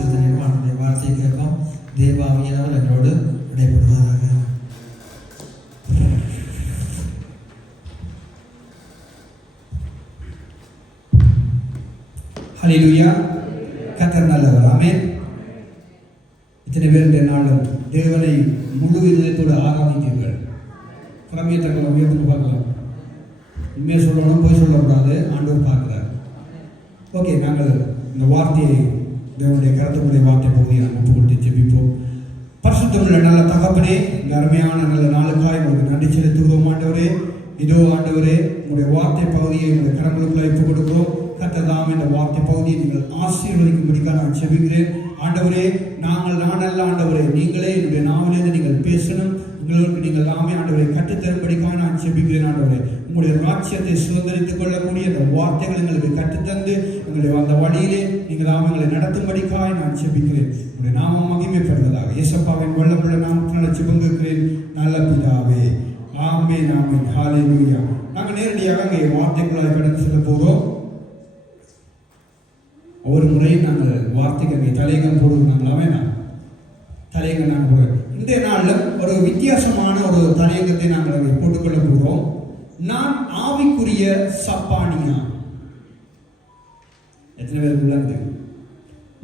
செலுத்தின வார்த்தையை கேட்போம். தேவாவியனவர் என்னோடு விடைபெறுவாராக. ஹல்லேலூயா. கர்த்தர் நல்லவர். ஆமென். இத்தனை பேர் இந்த நாளும் தேவனை முழு இதயத்தோடு ஆராதித்தீர்கள். புறமே தங்களை உயர்ந்து பார்க்கலாம். உண்மையை சொல்லணும், போய் சொல்லக்கூடாது. ஆண்டவர் பார்க்கிறார். ஓகே, நாங்கள் இந்த வார்த்தையை தேவனுடைய கருத்துக்களுடைய வார்த்தை பகுதியை நாங்கள் ஒப்பு கொடுத்து ஜெபிப்போம். பரிசுத்தமுள்ள நல்ல தகப்பனே, இந்த அருமையான நல்ல நாளுக்காய் உங்களுக்கு நன்றி செலுத்துகிறோம். ஆண்டவரே, இதோ ஆண்டவரே, உங்களுடைய வார்த்தை பகுதியை உங்களுடைய கரங்களுக்குள்ள ஒப்பு கொடுக்கிறோம். கர்த்தர் இந்த வார்த்தை பகுதியை நீங்கள் ஆசீர்வதிக்கும்படிக்காக நான் ஜெபிக்கிறேன். ஆண்டவரே, நானல்ல ஆண்டவரே, நீங்களே என்னுடைய நாவிலிருந்து நீங்கள் பேசணும். உங்களுக்கு நீங்கள் எல்லாமே ஆண்டவரை கற்றுத்தரும்படிக்காக நான் ஜெபிக்கிறேன். ஆண்டவரே, உங்களுடைய ராஜ்யத்தை சுதந்திரித்துக் கொள்ளக்கூடிய அந்த வார்த்தைகள் எங்களுக்கு கற்றுத்தந்து எங்களுடைய அந்த வழியிலே நீங்கள் எங்களை நடத்தும்படிக்காக நான் ஜெபிக்கிறேன். உங்களுடைய நாமம் மகிமைப்படுவதாக இயேசுவின் வல்லமுள்ள நாமத்தினால் ஜெபிக்கிறேன் நல்ல பிதாவே. ஆமென், ஆமென். ஹல்லேலூயா. நாங்கள் நேரடியாக அங்கே வார்த்தைக்குள்ளாக கடந்து செல்ல போகிறோம். ஒரு முறை நாங்கள் வார்த்தைக்கு அங்கே தலையங்கம் போடுவோம். தலையங்கம் நாங்கள் போடுறோம். இன்றைய நாளில் ஒரு வித்தியாசமான ஒரு தலையங்கத்தை நாங்கள் அங்கே போட்டுக்கொள்ள போகிறோம். நான் ஆவிக்குரிய சப்பானியா. எத்தனை பேருக்கு உள்ளது?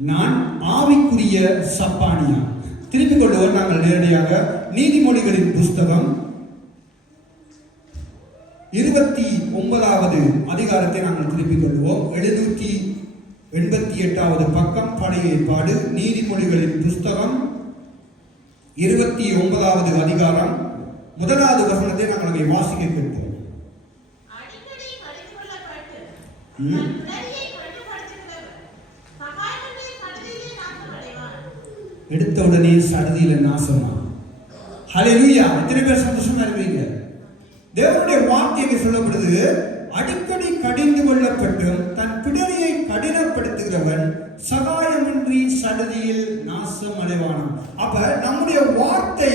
நான் ஆவிக்குரிய சப்பானியா. திருப்பிக் கொள்வோம். நாங்கள் நேரடியாக நீதிமொழிகளின் புஸ்தகம் 29வது அதிகாரத்தை நாங்கள் திருப்பிக் கொள்வோம். 788வது பக்கம், பழைய ஏற்பாடு, நீதிமொழிகளின் புஸ்தகம் 29வது அதிகாரம் 1வது வசனத்தை நாங்கள் அங்கே வாசிக்க கேட்போம். எடுத்த உடனே சடுதியில நாசமா. ஹல்லேலூயா. எத்தனை பேர் சந்தோஷமா இருக்கீங்க? தேவனுடைய வார்த்தையை சொல்லப்படுது, அடிக்கடி கடிந்து கொள்ளப்பட்டும் தன் பிடரியை கடினப்படுத்துகிறவன் சகாயமின்றி சடுதியில் நாசம் அடைவானாம். அப்ப நம்முடைய வார்த்தை,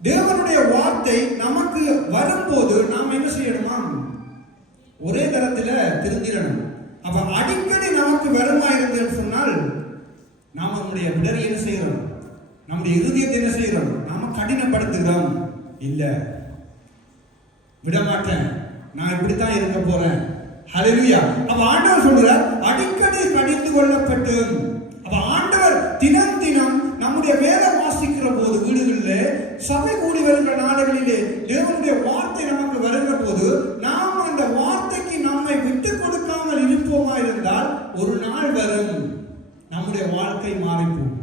தேவனுடைய வார்த்தை நமக்கு வரும்போது நாம் என்ன செய்யணுமா? ஒரே தரத்துல திருந்திடணும். அப்ப அடிக்கடி நமக்கு வருமா இருந்ததுன்னு சொன்னால் நாம நம்முடைய பிடரி என்ன செய்கிறோம்? நம்முடைய இருதயத்தை என்ன செய்கிறோம்? நாம கடினப்படுத்துகிறோம். இல்ல, விடமாட்டேன், நான் இப்படித்தான் இருக்க போறேன். ஹல்லேலூயா. அப்ப ஆண்டவர் சொல்றார், அடிக்கடி கடிந்து கொள்ளப்பட்டு. அப்ப ஆண்டவர் தினம் தினம் நம்முடைய வேதம் வாசிக்கிற போது, வீடுகளிலே சபை கூடி வருகிற நாடுகளிலே தேவனுடைய வார்த்தை நமக்கு வருகிற போது நாம் அந்த வார்த்தைக்கு நம்மை விட்டு கொடுக்காமல் இருப்போமா இருந்தால் ஒரு நாள் வரும் நம்முடைய வாழ்க்கை மாறி போகும்.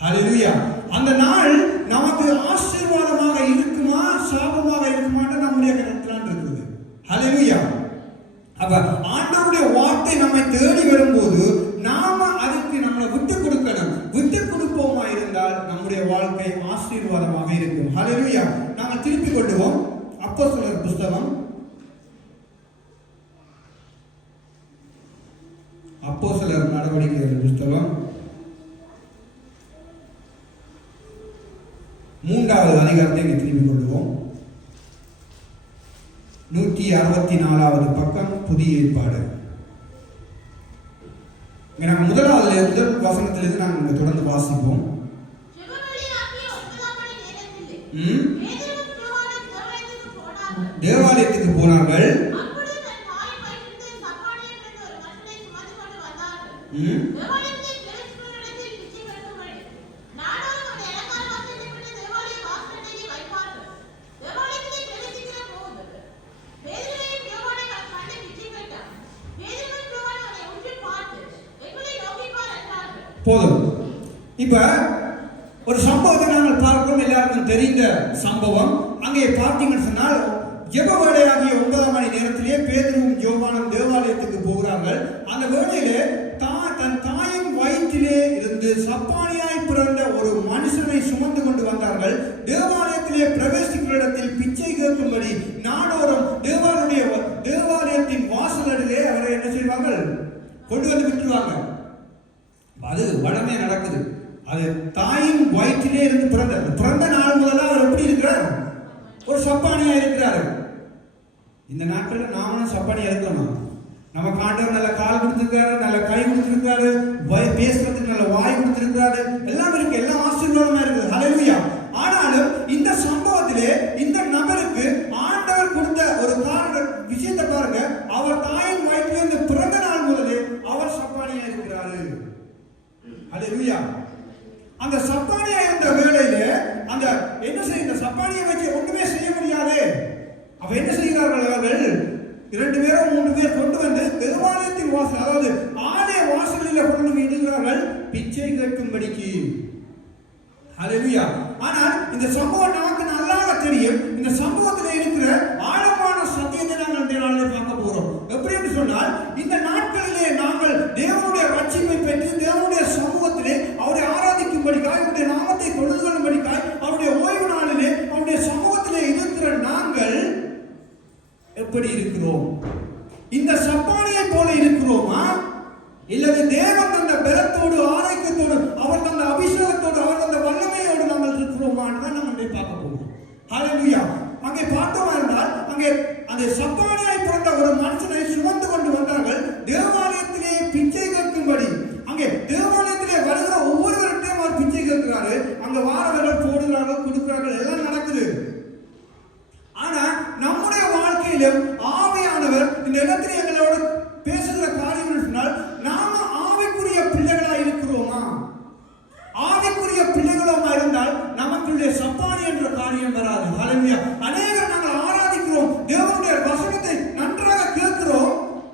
ஹல்லேலூயா. அந்த நாள் நமக்கு ஆசீர்வாதமாக இருக்குமா சாபமாக இருக்குமான்னு நம்முடைய கருத்தான் இருக்குது. ஹல்லேலூயா. அப்ப ஆண்டவருடைய வார்த்தை நம்மை தேடி வரும்போது நாம அதுக்கு நம்மளை விட்டு கொடுக்கணும். விட்டு கொடுப்போமா இருந்தால் நம்முடைய வாழ்க்கை ஆசீர்வாதமாக இருக்கும். ஹல்லேலூயா. நாங்கள் திருப்பிக் கொள்வோம். அப்போஸ்தலர் புஸ்தகம், அப்போஸ்தலர் நடவடிக்கைகள் புஸ்தகம் 3வது அதிகாரத்தை திருப்பிக் கொள்வோம். 164வது பக்கம், புதிய ஏற்பாடு. நாங்கள் முதல் வசனத்திலிருந்து நாங்கள் தொடர்ந்து வாசிப்போம். தேவாலயத்துக்கு போனார்கள். போதும். இப்ப ஒரு சம்பவத்தை நாங்கள் பார்க்கிறோம். எல்லாருக்கும் தெரிந்த சம்பவம். அங்கே பார்த்தீங்கன்னு சொன்னால் ஜெப வேளையாகிய 9 மணி நேரத்திலே பேதுருவும் யோவானும் தேவாலயத்துக்கு போகிறார்கள். அந்த வேளையிலே தன் தாயின் வயிற்றிலே இருந்து சப்பானியாய் பிறந்த ஒரு மனுஷனை சுமந்து கொண்டு வந்தார்கள். தேவாலயத்திலே பிரவேசிக்கிற இடத்தில் பிச்சை கேட்கும்படி நாடோறும் தேவாலயத்தின் வாசலிலே அவரை என்ன செய்வார்கள்? கொண்டு வந்து விட்டுருவாங்க. அது வளமே நடக்குது. அது தாயின் வயிற்றிலே இருந்து பிறந்த நாள் முதல்ல அவர் எப்படி இருக்கிறார்? ஒரு சப்பானியா இருக்கிறார். இந்த நாட்களில் நாமளும் சப்பானியா இருக்கணும். நமக்கு ஆண்டவர் நல்ல கால் கொடுத்திருக்காரு, நல்ல கை கொடுத்திருக்காரு, பேசுறதுக்கு நல்ல வாய் கொடுத்திருக்காரு, எல்லாம் இருக்கு, எல்லாம் ஆசீர்வாதமா இருக்குது. ஹல்லேலூயா. ஆனாலும் இந்த சம்பவத்திலே இந்த நபருக்கு ஆண்டவர் கொடுத்த ஒரு விஷயத்தை பாருங்க. அவர் தாயின் வயிற்றிலிருந்து பிறந்த நாள் முதலே அவர் சப்பானியா இருக்கிறாரு. ஹல்லேலூயா. அந்த சப்பானியா இருந்த வேளையில அந்த என்ன செய்ய, இந்த சப்பானியை வச்சு ஒண்ணுமே செய்ய முடியாது. அப்ப என்ன செய்கிறார்கள் அவர்கள்? 2 பேரோ 3 பேர் கொண்டு வந்து தேவாலயத்தின் வாசல், அதாவது ஆலய வாசலில் கொண்டு விடுகிறார்கள் பிச்சை கேட்கும்படிக்கு. ஹல்லேலூயா. ஆனால் இந்த சம்பவம் நமக்கு நல்லா தெரியும். இந்த சம்பவத்தில் இருக்கிற ஆழமான சத்தியத்தை நாங்கள் இந்த நாளில் பார்க்க போறோம். எப்படி சொன்னால், இந்த நாட்களிலே நாங்கள் தேவனுடைய ரட்சிப்பை பெற்று தேவனுடைய சமூகத்திலே அவரை ஆராதிக்கும்படிக்காய், அவருடைய நாமத்தை தொழுது கொள்ளும்படிக்காய், அவருடைய ஓய்வு நாளிலே அவருடைய சமூகத்திலே இருக்கிற நாங்கள் எப்படி இருக்கிறோம்? இந்த சப்பானியை போல இருக்கிறோமா? இல்லது தேவன் தந்த பலத்தோடு, ஆரோக்கியத்தோடு, அவர் தந்த அபிஷேகத்தோடு, அவர் தந்த வல்லமையோடு நாங்கள் இருக்கிறோமான்னு தான் நம்ம பார்க்க போகிறோம். ஹல்லேலூயா. அங்கே பார்த்தோம் என்றால், அங்கே அந்த சப்பானியாய் பிறந்த ஒரு மனுஷனை சுமந்து கொண்டு வந்தார்கள் தேவாலயத்திலே பிச்சை கேட்கும்படி. அங்கே தேவாலயத்திலே வருகிற ஒவ்வொருவர்கிட்டையும் அவர் பிச்சை கேட்கிறாரு. அங்க வாரவர்கள் போடுகிறார்கள், கொடுக்கிறார்கள், எல்லாம் நடக்குது. ஆனா நம்முடைய வாழ்க்கையிலும் ஆவியானவர் இந்த இடத்துல எங்களோட பேசுகிற காரியம் சொன்னால், நாம ஆவிக்குரிய பிள்ளைகளா இருக்கிறோமா? ஆவிக்குரிய பிள்ளைகளா இருந்தால் நமக்குள்ளே சப்பானி என்ற காரியம் வராது. ஹல்லேலூயா. அநேகர் நாங்கள் ஆராதிக்கிறோம், தேவனுடைய வசனத்தை நன்றாக கேட்கிறோம்,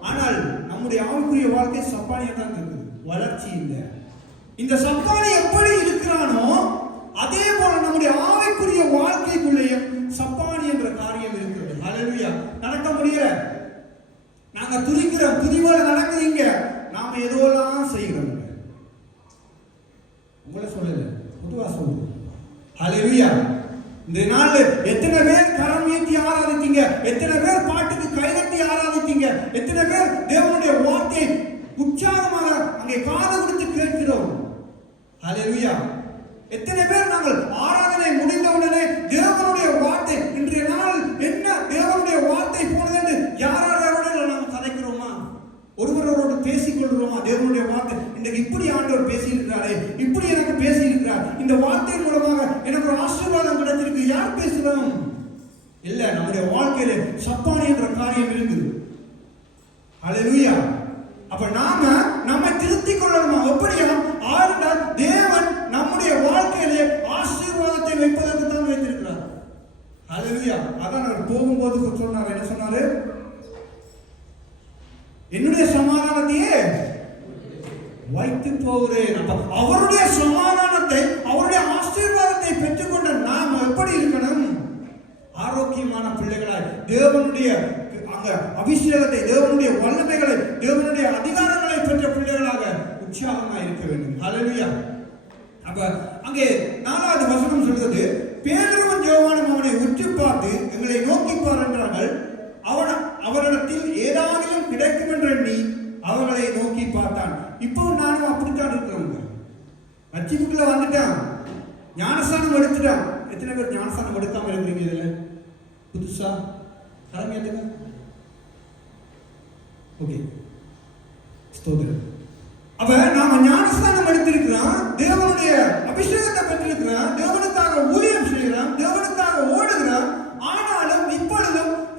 ஆனால் நம்முடைய ஆவிக்குரிய வாழ்க்கை சப்பானியா தான் இருக்குது, வளர்ச்சி இல்லை. இந்த சப்பானி எப்படி இருக்கிறானோ அதே போல நம்முடைய ஆவிக்குரிய வாழ்க்கைக்குள்ளேயே சப்பானி என்ற காரியம் இருக்கிறது. ஹல்லேலூயா. நடக்க முடியல, நாங்க துதிக்கிறோம், துதிவோட நடக்குதுங்க, நாம எதோலாம் செய்கிறோம். உங்களை சொல்லல, பொதுவா சொல்லுங்க. ஹல்லேலூயா. இந்த நாள்ல எத்தனை பேர் கரம் நீட்டி ஆராதித்தீங்க? எத்தனை பேர் பாட்டுக்கு கைதட்டி ஆராதித்தீங்க? எத்தனை பேர் தேவனுடைய வார்த்தையை உற்சாகமாக அங்கே காது கொடுத்து கேட்கிறோம்? ஹல்லேலூயா. எத்தனை பேர் நாங்கள் ஆராதனை முடிந்தவுடனே தேவனுடைய வார்த்தை, இன்றைய நாள் என்ன தேவனுடைய வார்த்தை போனது என்று யாரோட நாம் கதைக்கிறோமா? ஒருவரோடு பேசிக் கொள்கிறோமா? தேவனுடைய வார்த்தை இன்றைக்கு இப்படி ஆண்டவர் பேசியிருக்கிறாரே, இப்படி எனக்கு பேசியிருக்கிறார், இந்த வார்த்தையின் மூலமாக எனக்கு ஒரு ஆசீர்வாதம் கிடைச்சிருக்கு, யார் பேசுறோம்? இல்ல, நம்முடைய வாழ்க்கையில சப்பானி என்ற காரியம் இருக்குது. ஹல்லேலூயா. அப்ப நாம நம்மை திருத்திக் கொள்ளணுமா? எப்படியா? ஆண்டால் தேவன் நம்முடைய வாழ்க்கையிலே ஆசீர்வாதத்தை வைப்பதற்கு தான் வைத்திருக்கிறார். ஹல்லேலூயா. அதான் அவர் போகும்போது சொன்னார், என்ன சொன்னாரு? என்னுடைய சமாதானத்தையே வைத்து போகிறேன். அவருடைய சமாதானத்தை, அவருடைய ஆசீர்வாதத்தை பெற்றுக்கொண்ட நாம் எப்படி இருக்கணும்? ஆரோக்கியமான பிள்ளைகளாய், தேவனுடைய அபிஷேகத்தை, தேவனுடைய வல்லமைகளை, தேவனுடைய அதிகாரங்களை பெற்ற பிள்ளைகளாக உற்சாகமாக இருக்க வேண்டும். ஹல்லேலூயா. அப்ப அங்கே 4வது வசனம் சொல்றது, பேதுருவும் யோவானும் அவனை உற்று பார்த்து எங்களை நோக்கிப்பார் என்றார்கள். அவரிடத்தில் ஏதாவது கிடைக்கும் என்று எண்ணி அவர்களை நோக்கி பார்த்தான். இப்போ நானும் அப்படித்தான் இருக்கிறோங்க. ரட்சிப்புக்குள்ள வந்துட்டான், ஞானஸ்தானம் எடுத்துட்டான். எத்தனை பேர் ஞானஸ்தானம் எடுக்காம இருக்கிறீங்க? இதுல புதுசா கடமையாட்டுங்க. ஓகே, ஸ்தோத்திரம். அப்ப நாம ஞானஸ்தானம் எடுத்திருக்கிறோம், தேவனுடைய அபிஷேகத்தை பெற்றிருக்கிறோம், தேவனுக்காக ஊழியம் செய்கிறோம், தேவனுக்காக ஓடுகிறோம். ஆனாலும்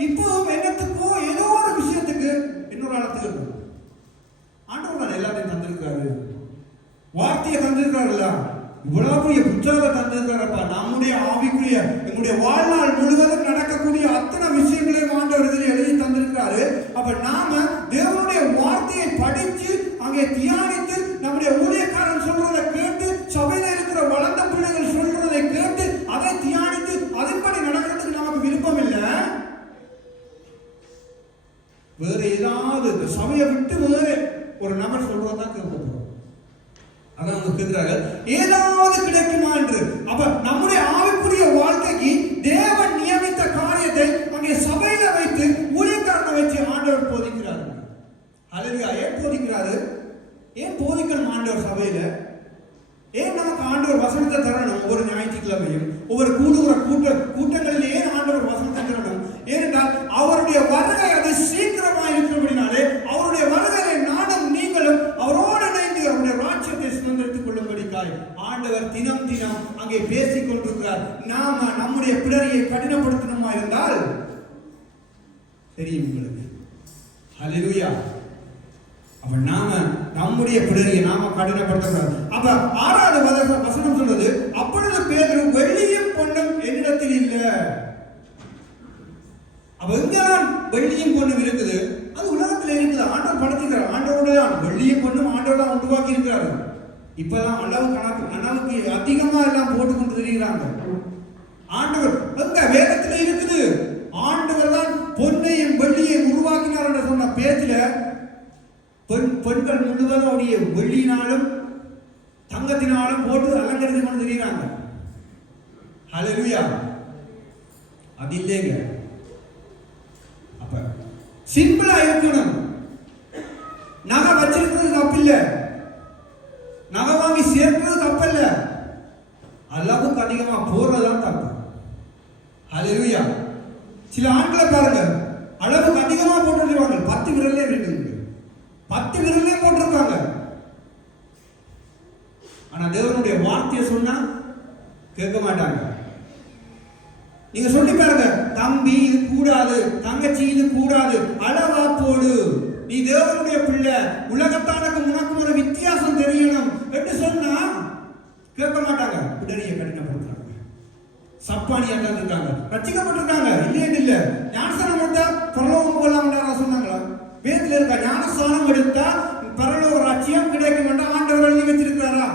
இப்போவும் என்னத்துக்கோ ஏதோ ஒரு விஷயத்துக்கு இன்னொரு ஆழத்துக்கு இருக்கும். ஆண்டவர் எல்லாத்தையும் தந்திருக்காரு, வார்த்தையை தந்திருக்காருல்ல, இவ்வளவு பெரிய புத்தகத்தை தந்திருக்காரப்பா. நம்முடைய ஆவிக்குரிய எங்களுடைய வாழ்நாள் முழுவதும் நடக்கக்கூடிய அத்தனை விஷயங்களையும் ஆண்டவர் இதில் எழுதி தந்திருக்காரு. அப்ப நாம தேவனுடைய வார்த்தையை படிச்சு அங்கே தியானித்து நம்முடைய ஊழியக்காரன் சொல்றதை கேட்டு, சபையில இருக்கிற வளர்ந்த பிள்ளைகள் சொல்றதை கேட்டு அதை தியானித்து அதன்படி நடக்கிறதுக்கு நமக்கு விருப்பம் இல்லை. வேற ஏதாவது இந்த சபையை விட்டு வேற ஒரு நபர் சொல்றதான் கேட்க போறோம். அதான் அவங்க கேட்கிறார்கள், ஏதாவது கிடைக்குமா என்று. அப்ப நம்முடைய ஆவிக்குரிய வாழ்க்கைக்கு தேவன் நியமித்த காரியத்தை அங்கே சபையில வைத்து ஊழியக்காரனை வச்சு ஆண்டவர் போதிக்கிறார். ஹல்லேலூயா. ஏன் போதிக்கிறாரு? ஏன் போதிக்கணும் ஆண்டவர் சபையில? ஏன் நமக்கு ஆண்டவர் வசனத்தை தரணும்? ஒவ்வொரு ஞாயிற்றுக்கிழமையும் ஒவ்வொரு கூட்டங்களில் ஏன் ஆண்டவர் வசனத்தை தரணும்? ஏனென்றால் அவருடைய வருகை அது சீக்கிரமாக இருக்கிறபடினாலே அவருடைய விதமாய் ஆண்டவர் தினம் தினம் அங்கே பேசிக் கொண்டிருக்கிறார். நாம நம்முடைய பிடரியை கடினப்படுத்தணுமா இருந்தால் தெரியும் உங்களுக்கு. ஹல்லேலூயா. அப்ப நாம நம்முடைய பிடரியை நாம கடினப்படுத்தக்கூடாது. அப்ப 6வது வசனம் சொல்றது, அப்பொழுது பேதுரு வெள்ளியும் பொன்னும் என்னிடத்தில் இல்லை. அப்ப எங்கதான் வெள்ளியும் பொண்ணும் இருக்குது? அது உலகத்தில் இருக்குது. ஆண்டவர் படைத்திருக்கிறார். ஆண்டவரோட தான் வெள்ளியும் பொண்ணும் ஆண்டவர் தான் உருவாக்கி இருக்கிறாரு. இப்பெல்லாம் அளவுக்கு அதிகமா எல்லாம் போட்டுக்கொண்டு தெரிகிறாங்க. ஆண்டவர் எங்க வேதத்தில் இருக்குது. ஆண்டவர் தான் பொன்னையும் வெள்ளியையும் உருவாக்கினார் என்று சொன்ன பேச்சில பெண்கள் முழுவதும் அவருடைய வெள்ளியினாலும் தங்கத்தினாலும் போட்டு அலங்கரித்து கொண்டு தெரிகிறாங்க. ஹல்லேலூயா. அது இல்லைங்க. அப்ப சிம்பிளா இருக்கணும். நகை வச்சிருக்கிறது தப்பில்ல, நகை வாங்கி சேர்க்கிறது தப்பல்ல, அளவுக்கு அதிகமா போறதுதான் தப்பு. ஹல்லேலூயா. சில ஆண்களை பாருங்க, அளவுக்கு அதிகமா போட்டுருவாங்க. 10 விரல்லே இருக்குது, 10 விரல்லே போட்டிருக்காங்க. ஆனா தேவனுடைய வார்த்தையை சொன்னா கேட்க மாட்டாங்க. நீங்க சொல்லி பாருங்க, தம்பி இது கூடாது, தங்கச்சி இது கூடாது, அளவா போடு, நீ தேவனுடைய பிள்ளை, உலகத்தானுக்கு உனக்கு ஒரு வித்தியாசம் தெரியணும் என்று சொன்னா கேட்க மாட்டாங்க. பிடரியை கடினப்படுத்துறாங்க. சப்பானியா தான் இருக்காங்க, ரட்சிக்கப்பட்டிருக்காங்க, இல்லைன்னு இல்ல. ஞானஸ்தானம் எடுத்தா பரலோகம் போகலாம் சொன்னாங்களா? வேதத்துல இருக்கா ஞானஸ்தானம் எடுத்தா பரலோக ராஜ்யம் கிடைக்கும் என்று ஆண்டவர் எழுதி வச்சிருக்கிறாரா?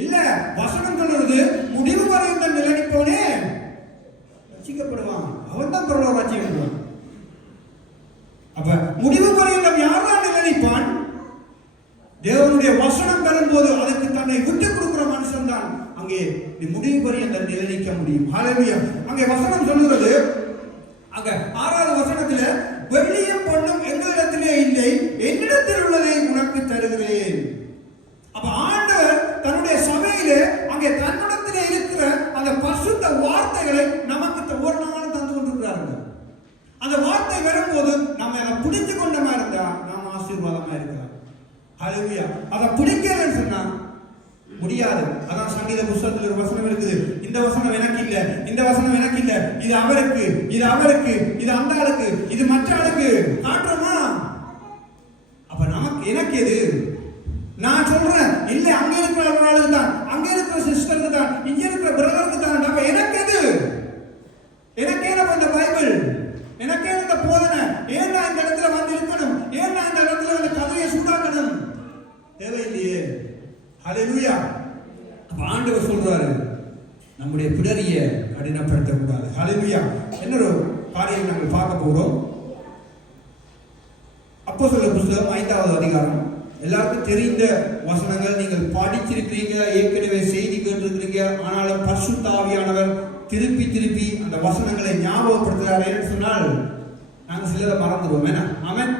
இல்ல. வசனம் சொல்றது முடிவு வரையும் நிலைப்போனே ரட்சிக்கப்படுவான், அவன் தான் பரலோக ராஜ்யம். அப்ப முடிவு வரையும் யார் தான் நிலைப்பான்? தேவனுடைய வசனம் வரும்போது அதுக்கு தன்னை விட்டு கொடுக்கிற மனுஷன் தான் அங்கே முடிவு பரியந்தம் நிலைக்க முடியும். ஹல்லேலூயா. அங்கே வசனம் சொல்லுகிறது, அங்க 6வது வசனத்துல, வெள்ளியும் பொன்னும் எங்களிடத்திலே இல்லை, என்னிடத்தில் உள்ளதை உனக்கு தருகிறேன். அப்ப ஆண்டவர் தன்னுடைய சபையிலே அங்கே தன்னிடத்திலே இருக்கிற அந்த பரிசுத்த வார்த்தைகளை நமக்கு ஒரு நாளும் தந்து கொண்டிருக்கிறார்கள். அந்த வார்த்தை வரும்போது நம்ம அதை பிடித்து கொண்டமா இருந்தா நாம் ஆசீர்வாதமா இருக்கலாம். ஹல்லேலூயா. அதை பிடிக்கலன்னு சொன்னா முடியாது. அதான் சங்கீத புத்தகத்தில் ஒரு வசனம் இருக்குது, இந்த வசனம் எனக்கு இல்ல, இந்த வசனம் எனக்கு இல்ல, இது அவருக்கு, இது அவருக்கு, இது அந்த ஆளுக்கு, இது மற்ற ஆளுக்கு காட்டுறோமா? அப்ப நமக்கு எனக்கு எது? நான் சொல்றேன் இல்ல, அங்க இருக்கிற ஆளுக்கு தான், அங்க இருக்கிற சிஸ்டருக்கு தான், இங்க இருக்கிற பிரதருக்கு தான். அப்ப எனக்கு எது? எனக்கே இந்த பைபிள், எனக்கே இந்த போதனை, ஏன் நான் இந்த இடத்துல வந்து இருக்கணும்? ஏன் நான் இந்த இடத்துல இந்த கதையை சூடாக்கணும்? தேவையில்லையே. ஹல்லேலூயா. அப்ப ஆண்டவர் சொல்றாரு, நம்முடைய பிடரியை கடினப்படுத்த கூடாது. ஹல்லேலூயா. இன்னொரு காரியம் நாங்கள் பார்க்க போறோம். அப்போஸ்தலர் புத்தகம் 5வது அதிகாரம். எல்லாருக்கும் தெரிந்த வசனங்கள், நீங்கள் படிச்சிருக்கிறீங்க, ஏற்கனவே செய்தி கேட்டிருக்கிறீங்க. ஆனாலும் பரிசுத்த ஆவியானவர் திருப்பி திருப்பி அந்த வசனங்களை ஞாபகப்படுத்துகிறார். என்று சொன்னால் நாங்கள் சிலதை மறந்துடுவோம். என்ன? ஆமென்.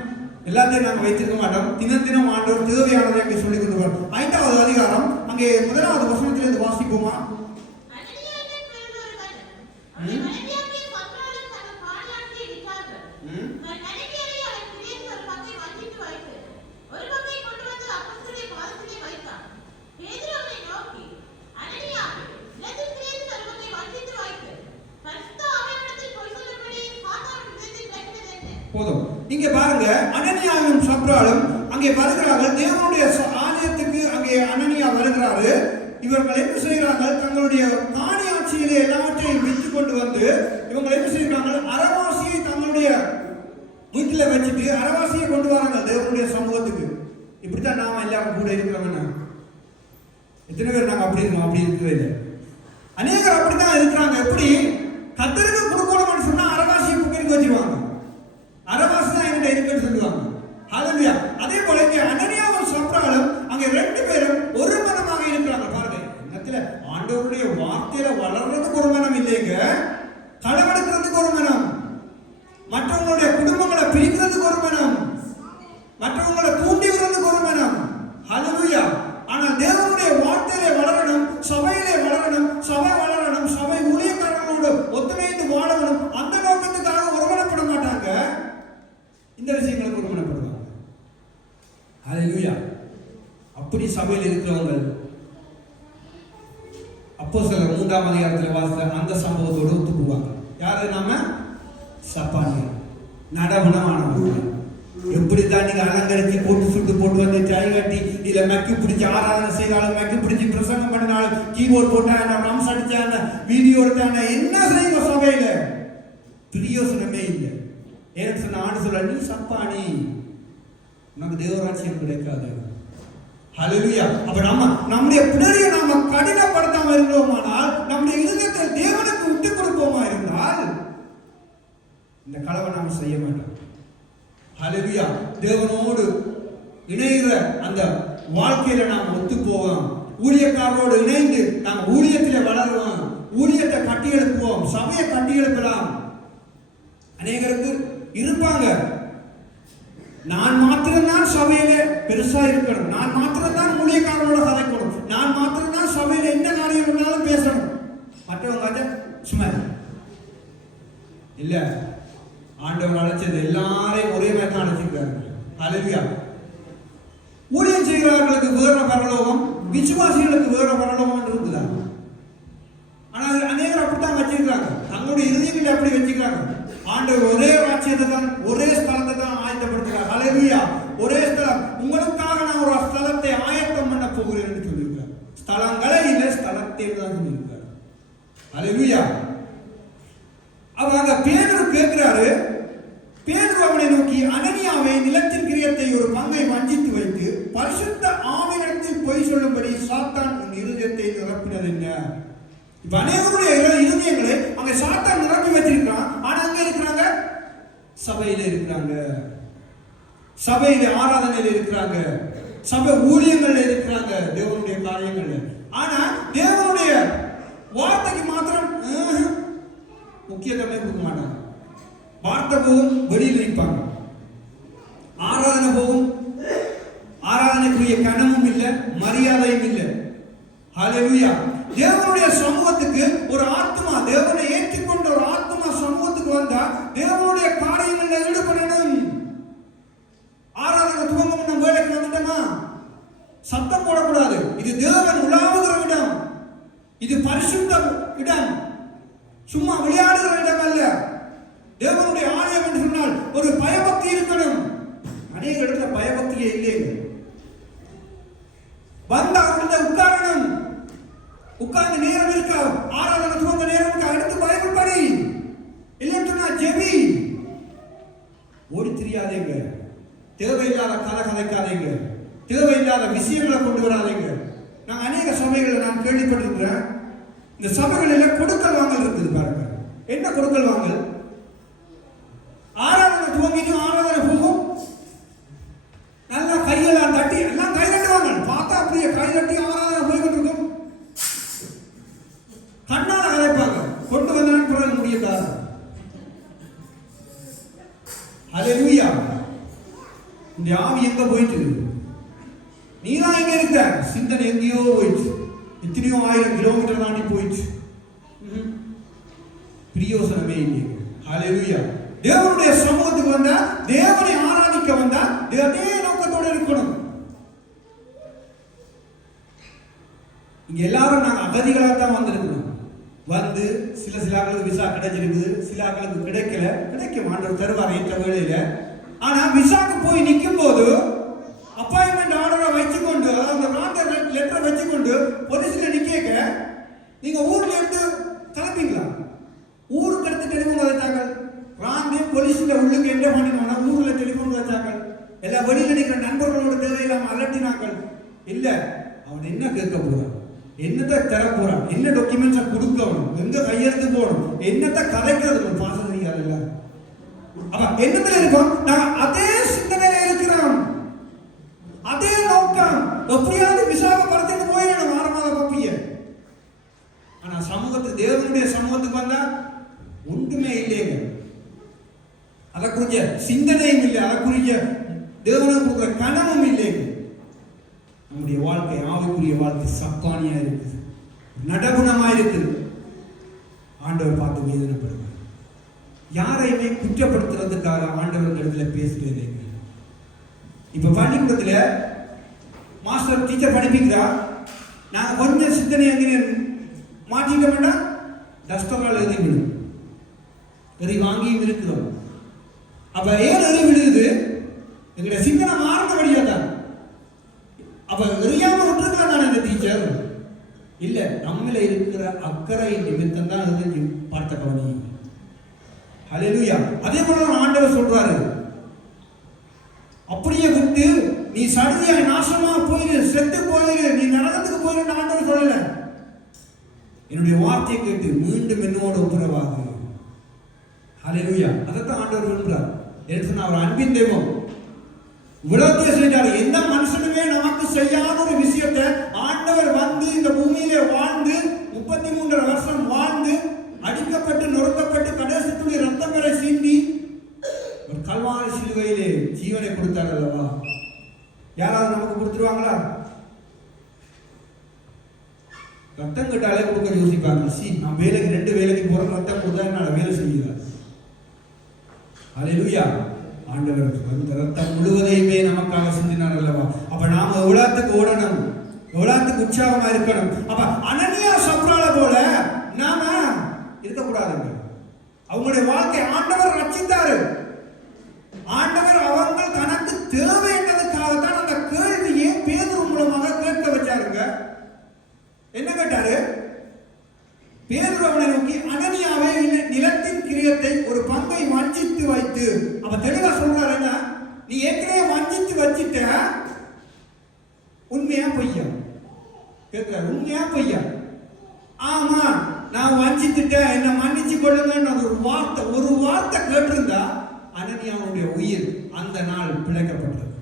எல்லாத்தையும் நாங்கள் வைத்திருக்க மாட்டோம். தினம் தினம் ஆண்டவர் தேவையானதை அங்கே சொல்லிக் கொண்டு 5வது அதிகாரம் அங்கே 1வது வசனத்திலிருந்து வாசிப்போமா? போதும். இங்க பாருங்க, அனனியாவும் சப்ராலும் அங்கே வருகிறார்கள். தேவனுடைய ஆலயத்துக்கு அங்கே அனனியா வருகிறாரு. இவர்கள் என்ன செய்கிறார்கள்? தங்களுடைய காணி ஆட்சியிலே எல்லாவற்றையும் விற்று கொண்டு வந்து இவங்க என்ன செய்கிறார்கள்? அரவாசியை தங்களுடைய வீட்டில் வச்சுட்டு அரவாசியை கொண்டு வராங்க தேவனுடைய சமூகத்துக்கு. இப்படித்தான் நாம எல்லாரும் கூட இருக்கிறோம்னா எத்தனை பேர் நாங்க அப்படி இருக்கோம்? அப்படி இருக்கிறது அநேகர் அப்படித்தான் இருக்கிறாங்க. எப்படி? கத்தருக்கு கொடுக்கணும்னு சொன்னா அரவாசியை புக்கரிக்கு வச்சிருவாங்க. அரவாசி தான் என்கிட்ட இருக்குன்னு சொல்லுவாங்க. ஹல்லேலூயா. அதே போல இங்கே அனனியாவும் சப்ராலும் அங்கே 2 பேரும் ஒரு மனமாக இருக்கிறாங்க. பாருங்க, என்னத்துல ஆண்டவருடைய வார்த்தையில வளர்றதுக்கு ஒரு மனம் இல்லைங்க, களவெடுக்கிறதுக்கு ஒரு மனம், மற்றவங்களுடைய குடும்பங்களை பிரிக்கிறதுக்கு ஒரு மனம், மற்றவங்களை தூண்டி விடுறதுக்கு ஒரு மனம். ஹல்லேலூயா. ஆனால் தேவனுடைய வார்த்தையிலே வளரணும், சபையிலே வளரணும், சபை வளரணும், சபை ஊழியக்காரர்களோடு ஒத்துழைந்து வாழணும். அந்த நோக்கத்துக்காக ஒருமனப்பட மாட்டாங்க, இந்த விஷயங்களுக்கு ஒருமனப்படுவாங்க. ஹல்லேலூயா. அப்படி சபையில் இருக்கிறவங்க அப்போஸ்தலர் 3ஆம் அதிகாரத்தில் வாசித்த அந்த சம்பவத்தோடு ஒத்து போவாங்க. யாரு? நாம சப்பானியர், நடகுணமானவர்கள். எப்படித்தான் நீங்க அலங்கரிச்சு போட்டு சுட்டு போட்டு வந்து டை கட்டி இல்ல மக்கி பிடிச்சி ஆராதனை செய்தாலும் மக்கி பிடிச்சி பிரசங்கம் பண்ணினாலும் கீபோர்ட் போட்டாங்க ரம்ஸ் அடிச்சாங்க வீடியோ எடுத்தாங்க என்ன செய்யுங்க சபையில பிரியோசனமே இல்லை. ஏன்னு சொன்ன ஆண்டு சொல்ல நீ சப்பானி, உனக்கு தேவராட்சியம் கிடைக்காது. ஹல்லேலூயா. அப்ப நம்முடைய பின்னணியை நாம கடினப்படுத்தாம இருந்தோமானால், நம்முடைய இதயத்தை தேவனுக்கு விட்டு கொடுப்போமா இருந்தால் இந்த களவை நாம செய்ய மாட்டோம். ஹல்லேலூயா. தேவனோடு இணைகிற அந்த வாழ்க்கையில நாம் ஒத்து போவோம். ஊழியக்காரரோடு இணைந்து நாம் ஊழியத்திலே வளருவோம். ஊழியத்தை கட்டி எழுப்புவோம். சபையை கட்டி எழுப்பலாம். அநேகருக்கு இருப்பாங்க, நான் மாத்திரம்தான் சபையில பெருசா இருக்கணும், நான் மாத்திரம்தான் ஊழியக்காரரோட கதைக்கணும், நான் மாத்திரம்தான் சபையில என்ன காரியம் இருந்தாலும் பேசணும், மற்றவங்க சும்மா இல்ல. ஆண்டவர் அழைச்சது எல்லாரையும் ஒரே மாதிரி தான் அழைச்சிருக்காரு. ஹல்லேலூயா. ஊழியம் செய்கிறவர்களுக்கு வேற பரலோகம், விசுவாசிகளுக்கு வேற பரலோகம் இருக்குதா? ஆனால் அநேகர் அப்படித்தான் வச்சிருக்காங்க. தங்களுடைய இறுதிகளை அப்படி வச்சுக்கிறாங்க. ஆண்டவர் ஒரே ராஜ்யத்தை தான், ஒரே ஸ்தலத்தை தான் ஆயத்தப்படுத்துகிறார். ஹல்லேலூயா. ஒரே ஸ்தலம், உங்களுக்காக நான் ஒரு ஸ்தலத்தை ஆயத்தம் பண்ண போகிறேன் என்று சொல்லியிருக்கார். ஸ்தலங்களே இல்லை, ஸ்தலத்தை தான் சொல்லியிருக்கார். ஹல்லேலூயா. அவங்க பேதுரு கேட்கிறாரு. பேதுரு அவனை நோக்கி, அனனியாவை நிலத்தின் கிரியத்தை ஒரு பங்கை வஞ்சித்து வைத்து பரிசுத்த ஆவியிடத்தில் பொய் சொல்லும்படி சாத்தான் உன் இருதயத்தை நிரப்பினது என்ன? இப்ப அநேகருடைய இருதயங்களை அங்க சாத்தான் நிரப்பி வச்சிருக்கான். ஆனா அங்க இருக்கிறாங்க, சபையில இருக்கிறாங்க, சபையில ஆராதனையில இருக்கிறாங்க, சபை ஊழியங்கள்ல இருக்கிறாங்க, தேவனுடைய காரியங்கள்ல. ஆனா தேவனுடைய வார்த்தைக்கு மாத்திரம் முக்கியத்துவமே கொடுக்க மாட்டாங்க. வார்த்தை போகும், வெளியில் நிற்பாங்க. ஆராதனை போகும், ஆராதனைக்குரிய கனமும் இல்லை, மரியாதையும் இல்லை. ஹல்லேலூயா. தேவனுடைய சமூகத்துக்கு ஒரு ஆத்மா, தேவனை ஏற்றுக்கொண்ட ஒரு ஆத்மா சமூகத்துக்கு வந்தா தேவனுடைய காரியங்கள்ல ஈடுபடணும். ஆராதனை துவங்கம் நம்ம வேலைக்கு வந்துட்டோமா சத்தம் போடக்கூடாது. இது தேவன் உலாவுகிற இடம், இது பரிசுத்த இடம், சும்மா விளையாடுகிற இடம் அல்ல. தேவனுடைய ஆலயம் என்று சொன்னால் ஒரு பயபக்தி இருக்கணும். அநேக இடத்துல பயபக்தியே இல்லை. வந்தா உட்காரணும், உட்கார்ந்து நேரம் இருக்கா, ஆராதனை துவங்க நேரம் இருக்கா, அடுத்து பைபிள் படி, இல்லைன்னு சொன்னா ஜெபி. ஓடி தெரியாதீங்க, தேவையில்லாத கதை கதைக்காதீங்க, தேவையில்லாத விஷயங்களை கொண்டு வராதீங்க. நான் அநேக சபைகளை நான் கேள்விப்பட்டிருக்கிறேன். இந்த சபைகளில் கொடுக்கல் வாங்கல் இருக்குது பாருங்க. என்ன கொடுக்கல் வாங்கல்? ஆராதனை துவங்கிட்டு ஆராதனை போகும், நல்லா கையெல்லாம் தட்டி எல்லாம் கை தட்டுவாங்க. பார்த்தா அப்படியே கை தட்டி ஆராதனை போய்கிட்டு இருக்கும். கண்ணால கதைப்பாங்க, கொண்டு வந்தான் பிறகு முடியாது. ஹல்லேலூயா. இந்த ஆவி எங்க போயிட்டு? நீதான் எங்க இருக்க? சிந்தனை எங்கேயோ போயிடுச்சு, எத்தனையோ 1000 கிலோமீட்டர் தாண்டி போயிடுச்சு. பிரியோசனமே இல்லை. ஹல்லேலூயா. தேவனுடைய சமூகத்துக்கு வந்தா, தேவனை ஆராதிக்க வந்தா அதே நோக்கத்தோடு இருக்கணும். இங்க எல்லாரும் நாங்க அகதிகளாக தான் வந்திருக்கணும். வந்து சில ஆட்களுக்கு விசா கிடைச்சிருக்குது, சில ஆட்களுக்கு கிடைக்கல, கிடைக்க ஆண்டவர் தருவார் ஏற்ற வேளையில. ஆனா விசாக்கு போய் நிற்கும் போது அப்பாயின்மெண்ட் ஆர்டரை வச்சுக்கொண்டு, அந்த கான்ட்ராக்ட் லெட்டரை வச்சுக்கொண்டு போலீஸ்ல நிக்க, நீங்க ஊர்ல இருந்து கிளம்பிங்களா? ஊருக்கு எடுத்து டெலிஃபோன் வச்சாங்க. ராங்கே போலீஸ்ல உள்ளுக்கு என்ன பண்ணினா ஊர்ல டெலிஃபோன் வச்சாங்க. எல்லா வெளியில நிற்கிற நண்பர்களோட தேவையில்லாம அலட்டினாக்கள். இல்ல, அவன் என்ன கேட்க போறான், என்னத்தை தர போறான், என்ன டாக்குமெண்ட்ஸை கொடுக்கணும், எங்க கையெழுத்து போகணும், என்னத்தை கலைக்கிறது பாசம் செய்யாதுல்ல. அப்ப என்னத்துல இருக்கோம்? நான் அதே சிந்தனையில இருக்கிறோம், அதே நோக்கம். எப்படியாவது விசாகப்படுத்திட்டு போயிடணும் வாரமாத பப்பிய. ஆனா சமூகத்துக்கு, தேவனுடைய சமூகத்துக்கு வந்தா ஒன்றுமே இல்லைங்க. அதை குறிஞ்ச சிந்தனையும் இல்லை, அதை குறிஞ்ச தேவனுக்கு கொடுக்குற கனமும் இல்லைங்க. நம்முடைய வாழ்க்கை, ஆவிக்குரிய வாழ்க்கை சப்பானியா இருக்குது, நடகுணமா இருக்குது. ஆண்டவர் பார்த்து வேதனைப்படுவார். யாரையுமே குற்றப்படுத்துறதுக்காக ஆண்டவர் இடத்துல பேசுறது. இப்ப பள்ளிக்கூடத்துல மாஸ்டர் டீச்சர் படிப்பிக்கிறா, நாங்க கொஞ்சம் சிந்தனை மாற்றிட்டோம்னா டஸ்டரால் எரி விடும். எரி வாங்கியும் இருக்கிறோம். அப்ப ஏன் எரி விடுது? எங்களுடைய சிந்தனை மாறினபடியா தான். அப்ப எரியாம விட்டுருக்கலாம் தானே இந்த டீச்சர்? இல்ல, நம்மள இருக்கிற அக்கறை நிமித்தம் தான் எரிஞ்சு பார்த்த கவனி. ஹல்லேலூயா. அதே போல ஆண்டவர் சொல்றாரு, அப்படியே விட்டு நீ சடுதியாய் நாசமா போயிரு, செத்து போயிரு, நீ நரகத்துக்கு போயிரு ஆண்டவர் சொல்லல. என்னுடைய வார்த்தையை கேட்டு மீண்டும் என்னோட உப்புரவாகு. ஹல்லேலூயா. அதைத்தான் ஆண்டவர் விரும்புறார். என்று அவர் அன்பின் தெய்வம் உலகத்தை செஞ்சாரு. எந்த மனுஷனுமே நமக்கு செய்யாத ஒரு விஷயத்தை ஆண்டவர் வந்து இந்த பூமியிலே வாழ்ந்து 33 வருஷம் வாழ்ந்து அடிக்கப்பட்டு நொறுக்கப்பட்டு கடைசி துளி ரத்தம் வரை சிந்தி ஒரு கல்வாரி சிலுவையிலே ஜீவனை கொடுத்தார் அல்லவா? யாராவது நமக்கு கொடுத்துருவாங்களா? ரத்தம் கட்டாலே கொடுக்க யோசிப்பாங்க. நான் வேலைக்கு 2 வேலைக்கு போற ரத்தம் கொடுத்தா என்னால வேலை செய்யல. ஹல்லேலூயா. ஆண்டவர் அந்த ரத்தம் முழுவதையுமே நமக்காக சிந்தினார் அல்லவா? அப்ப நாம எவ்வளவுக்கு ஓடணும், எவ்வளவுக்கு உற்சாகமா இருக்கணும். அப்ப அனனியா சப்ரால போல நாம இருக்கக்கூடாதுங்க. அவங்களுடைய வாழ்க்கை ஆண்டவர் ரட்சித்தாரு. ஆண்டவர் அவங்க தனக்கு தேவை என்பதற்காகத்தான் அந்த கேள்வியை பேதுரு மூலமாக கேட்க வச்சாருங்க. என்ன கேட்டாரு? பேதுரு அவனை நோக்கி, அனனியாவை நிலத்தின் கிரியத்தை ஒரு பங்கை வஞ்சித்து வைத்து, அவன் தெளிவா சொல்றாரு, என்ன நீ ஏற்கனவே வஞ்சித்து வச்சிட்ட, உண்மையா பொய்யா கேட்கிறார். உண்மையா பொய்யா? ஆமா, நான் வஞ்சித்துட்டேன், என்ன மன்னிச்சு கொள்ளுங்க. ஒரு வார்த்தை கேட்டிருந்தா அனனியாவுடைய உயிர் அந்த நாள் பிழைக்கப்பட்டது.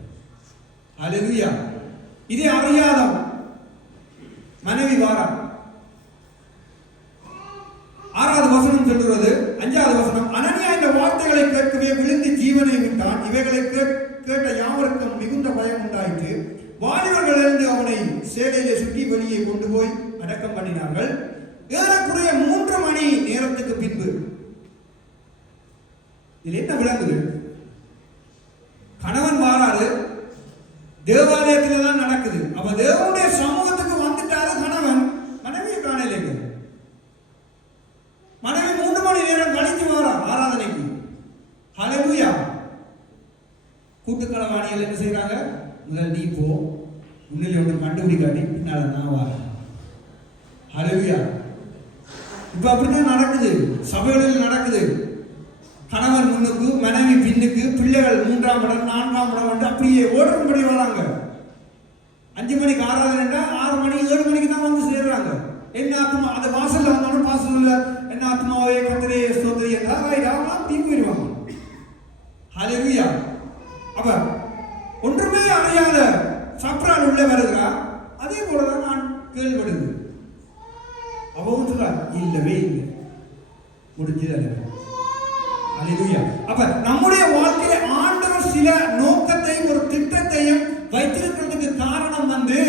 ஹல்லேலூயா. இதே அறியாத மனைவி வாரா 6வது வசனம் சொல்கிறது. 5வது வசனம், அனனியா இந்த வார்த்தைகளை கேட்கவே விழுந்து ஜீவனை விட்டான். இவைகளை கேட்ட யாவருக்கும் மிகுந்த பயம் உண்டாயிற்று. வாலிபர்கள் இருந்து அவனை சேலையிலே சுற்றி வெளியே கொண்டு போய் அடக்கம் பண்ணினார்கள். ஏறக்குறைய 3 மணி நேரத்துக்கு பின்பு இது என்ன விளங்குது? கணவன் வாராரு, தேவாலயத்தில் தான் நடக்குது. அப்ப தேவனுடைய சமூகத்துக்கு வந்துட்டாரு கணவன். மனைவியை காணலைங்க. மனைவி 3 மணி நேரம் கழித்து வாரா ஆராதனைக்கு. ஹல்லேலூயா. கூட்டுக்களவாணிகள் என்ன செய்யறாங்க? முதல் நீ போ, முன்னிலை ஒன்று கண்டுபிடிக்காட்டி பின்னால நான் வாரேன். ஹல்லேலூயா. இப்ப அப்படித்தான் நடக்குது, சபைகளில் நடக்குது. கணவன் முன்னுக்கு, மனைவி பின்னுக்கு, பிள்ளைகள் 3ஆம் இடம் 4ஆம் இடம் வந்து அப்படியே ஓடும்படி வராங்க. 5 மணிக்கு ஆராதனை 6 மணி 7 மணிக்கு தான் வந்து சேர்றாங்க. என்ன ஆத்மா அந்த வாசல்ல வந்தாலும் வாசல்ல என்ன ஆத்மாவே கர்த்தரே ஸ்தோத்திரி என்றால் தீ போயிடுவாங்க. ஹல்லேலூயா. அப்ப ஒன்றுமே அறியாத சப்ரால் உள்ள வருகிறா. அதே போலதான் நான் கேள்விப்படுது. அவன் சொல்றா, இல்லவே இல்லை, முடிஞ்சது. ஹல்லேலூயா. அப்ப நம்முடைய வாழ்க்கையில ஆண்டவர் சில நோக்கத்தையும் ஒரு திட்டத்தையும் வைத்திருக்கிறதுக்கு காரணம் வந்து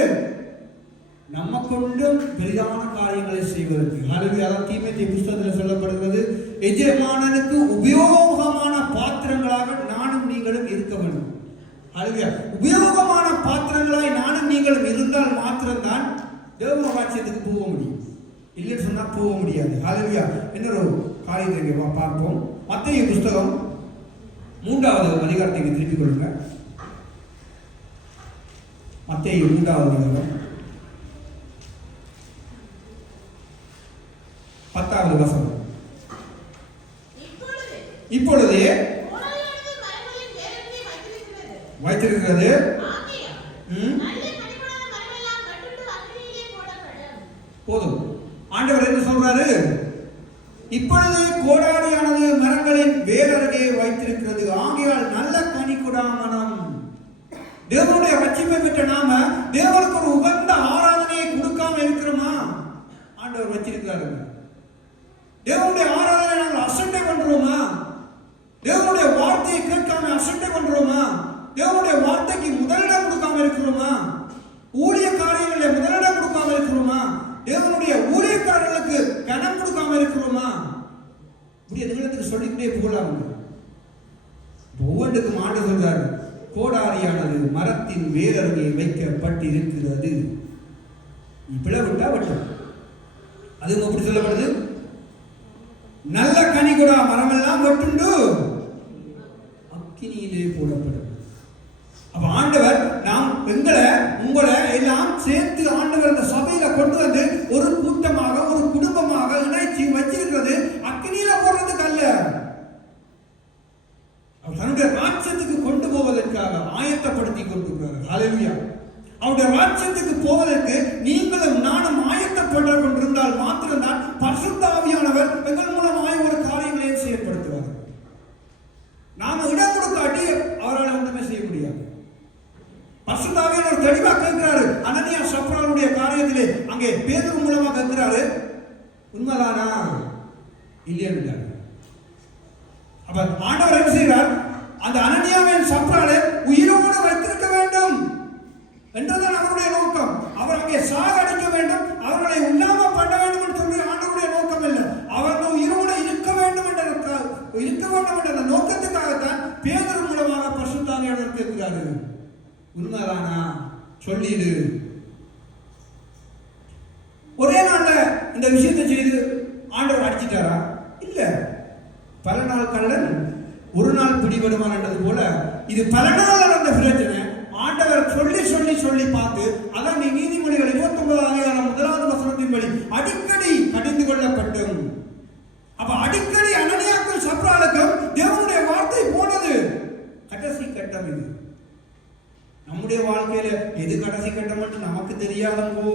நம்ம கொண்டும் பெரிதான காரியங்களை செய்வதற்கு. ஹல்லேலூயா. தீமோத்தேயு புத்தகத்தில் சொல்லப்படுகிறது, எஜமானனுக்கு உபயோகமான பாத்திரங்களாக நானும் நீங்களும் இருக்க வேண்டும். ஹல்லேலூயா. உபயோகமான பாத்திரங்களாய் நானும் நீங்களும் இருந்தால் மாத்திரம்தான் தேவ ராஜ்யத்துக்கு போக முடியும். இல்லைன்னு சொன்னா போக முடியாது. ஹல்லேலூயா. இன்னொரு காரியத்தை பார்ப்போம். மத்தேயு புத்தகம் 3வது அதிகாரத்தை திருப்பிக் கொள்ளுங்க. மத்தேயு 3வது அதிகாரம் 10வது வசனம். இப்பொழுது வைத்திருக்கிறது போதும். ஆண்டவர் என்ன சொல்றாரு? இப்பொழுது கோடாரியானது மரங்களின் வேரருகே வைத்திருக்கிறது, ஆகையால் நல்ல கனி கொடாமனம். தேவனுடைய ரட்சிப்பை பெற்ற நாம தேவனுக்கு ஒரு உகந்த ஆராதனையை கொடுக்காம இருக்கிறோமா? ஆண்டவர் வச்சிருக்கிறாரு. தேவனுடைய ஆராதனை நாங்கள் அசட்டை பண்றோமா? தேவனுடைய வார்த்தையை கேட்காம அசட்டை பண்றோமா? தேவனுடைய வார்த்தைக்கு முதலிடம் கொடுக்காம இருக்கிறோமா? ஊழிய காரியங்களில் முதலிடம் கொடுக்காம இருக்கிறோமா? தேவனுடைய ஊழியக்காரர்களுக்கு கனம் கொடுக்காம இருக்கிறோமா? இப்படி நிகழ்த்துக்கு சொல்லிக்கிட்டே போகலாம். ஒவ்வொன்றுக்கும் ஆண்டு சொல்றாரு, கோடாரியானது மரத்தின் வேரருகே வைக்கப்பட்டிருக்கிறது. நீ பிளவிட்டா வெட்டும், அதுவும் எப்படி சொல்லப்படுது? நல்ல கனி கொடா மரமெல்லாம் வெட்டுண்டு அக்கினியிலே போடப்படும். அப்ப ஆண்டவர் நாம் உங்களை எல்லாம் சேர்த்து ஆண்டவர் அந்த சபையில கொண்டு வந்து ஒரு கூட்டமாக ஒரு குடும்பமாக இணைச்சி வச்சிருக்கிறது அக்கினியில போடுறதுக்கு அல்ல, தன்னுடைய ராஜ்யத்துக்கு கொண்டு போவதற்காக ஆயத்தப்படுத்தி கொண்டிருக்கிறார். ஹல்லேலூயா. அவருடைய ராஜ்யத்துக்கு போவதற்கு நீங்களும் நானும் ஆயத்தப்பட்டு கொண்டிருந்தால் மாத்திரம்தான் பரிசுத்த ஆவியானவர் எங்கள் மூலமாய் ஒரு காரியங்களையும் செயல்படுத்துவார். நாம இடம் கொடுக்காட்டி அவரால் ஒன்றுமே செய்ய முடியாது. பரிசுத்த ஆவியானவர் தெளிவாக கேட்கிறாரு. அனனியா சப்ராளுடைய காரியத்திலே அங்கே பேதுரு மூலமா கேட்கிறாரு, உண்மைதானா இல்லையா? அப்ப ஆண்டவர் என்ன செய்கிறார்? அந்த அனனியாவின் சப்ராளை உயிரோடு வைத்திருக்க வேண்டும் என்றுதான் அவருடைய நோக்கம். அவர் அங்கே சாகடிக்க வேண்டும், அவர்களை உண்ணாம பண்ண வேண்டும் என்று சொல்லி ஆண்டவருடைய நோக்கம் இல்லை. அவர்கள் உயிரோடு இருக்க வேண்டும் என்ற நோக்கத்துக்காகத்தான் பேதுரு மூலமாக பரிசுத்த ஆவியானவர் கேட்கிறாரு. உண்மைதானா சொல்லிடு. ஒரே நாள்ல இந்த விஷயத்தை செய்து ஆண்டவர் அடிச்சிட்டாரா? இல்ல. பல நாள் கள்ளன் ஒரு நாள் பிடிபடுவான் என்றது போல இது பல நாள் நடந்த பிரச்சனை. ஆண்டவர் சொல்லி சொல்லி சொல்லி பார்த்து அதான் நீதிமொழிகள் 29 அதிகாரம் 1வது வசனத்தின்படி அடிக்கடி கடிந்து கொள்ளப்பட்டும். அப்ப அடிக்கடி அனனியாக்கள் சப்ராளுக்கும் தேவனுடைய வார்த்தை போனது. கடைசி கட்டம் இது. நம்முடைய வாழ்க்கையில எது கடைசி கட்டம் என்று நமக்கு தெரியாதோ.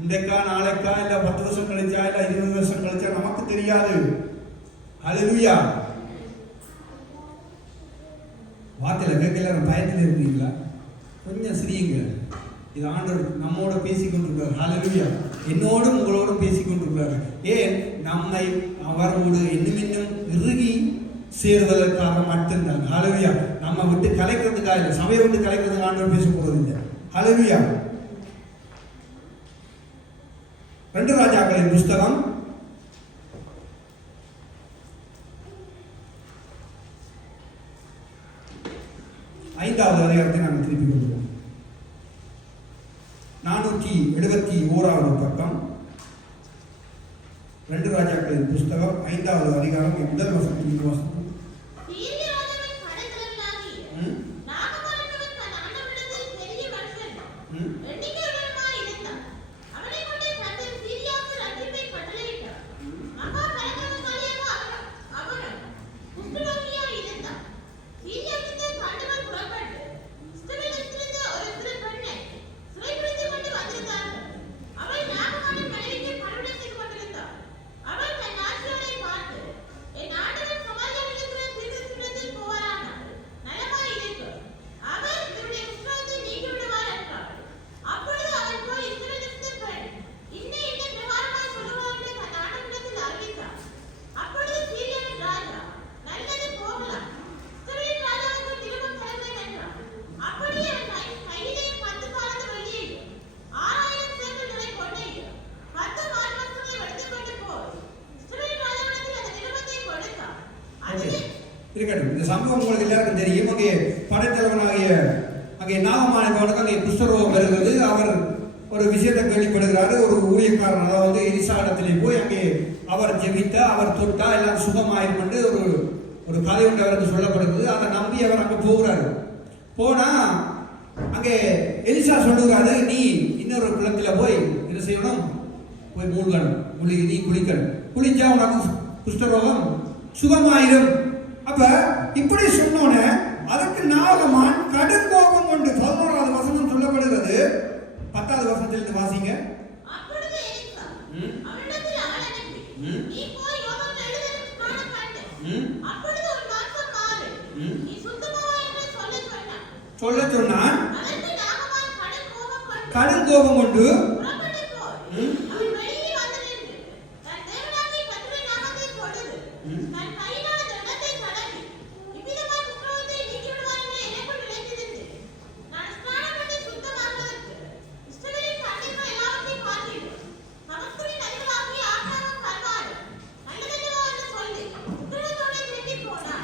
இன்றைக்கா நாளைக்கா இல்ல 10 வருஷம் கழிச்சா இல்ல 20 வருஷம் கழிச்சா நமக்கு தெரியாது. ஹல்லேலூயா. வார்த்தையில கேட்கல பயத்தில் இருக்கீங்களா? கொஞ்சம் சிரியுங்க. இது ஆண்டவர் நம்மோட பேசிக்கொண்டிருக்கிறார். ஹல்லேலூயா. என்னோடும் உங்களோடும் பேசிக்கொண்டிருக்கிறார். ஏன்? நம்மை அவரோடு இன்னும் இன்னும் இறுகி சேருவதற்காக மட்டும்தான். ஹல்லேலூயா. நம்ம விட்டு கலைக்கிறதுக்காக இல்லை, சபையை விட்டு கலைக்கிறதுக்கு ஆண்டவர் பேச போறது இல்லை. ஹல்லேலூயா. 2 ராஜாக்களின் புஸ்தகம் 5வது அதிகாரத்தை நாங்கள் திருப்பி கொள்வோம். 471வது பக்கம் 2 ராஜாக்களின் புஸ்தகம் 5வது அதிகாரம் 1 வசனத்திலிருந்து வாசிப்போம். இருக்கட்டும். இந்த சம்பவம் உங்களுக்கு எல்லாருக்கும் தெரியும். அங்கே படைத்தலைவனாகிய அங்கே நாகமானவனுக்கு அங்கே குஷ்டரோகம் வருகிறது. அவர் ஒரு விஷயத்தை கேள்விப்படுகிறாரு. ஒரு ஊழியக்காரன் அதாவது எலிசா இடத்திலே போய் அங்கே அவர் ஜெபித்தா அவர் தொட்டா எல்லாம் சுகமாயிரும் என்று ஒரு கதை ஒன்று அவருக்கு சொல்லப்படுகிறது. அதை நம்பி அவர் அங்கே போகிறாரு. போனா அங்கே எலிசா சொல்லுகிறாரு, நீ இன்னொரு குளத்தில் போய் என்ன செய்யணும்? போய் மூழ்கணும், நீ குளிக்கணும். குளிச்சா உனக்கு குஷ்டரோகம் சுகமாயிரும். அப்ப இப்படி சொன்னோன்னு அதற்கு நாகமான் கடும் கோபம் கொண்டு 11வது வசனம் சொல்லப்படுகிறது. 10வது வசனத்திலிருந்து வாசிங்க. சொல்ல சொன்னான். கடும் கோபம் கொண்டு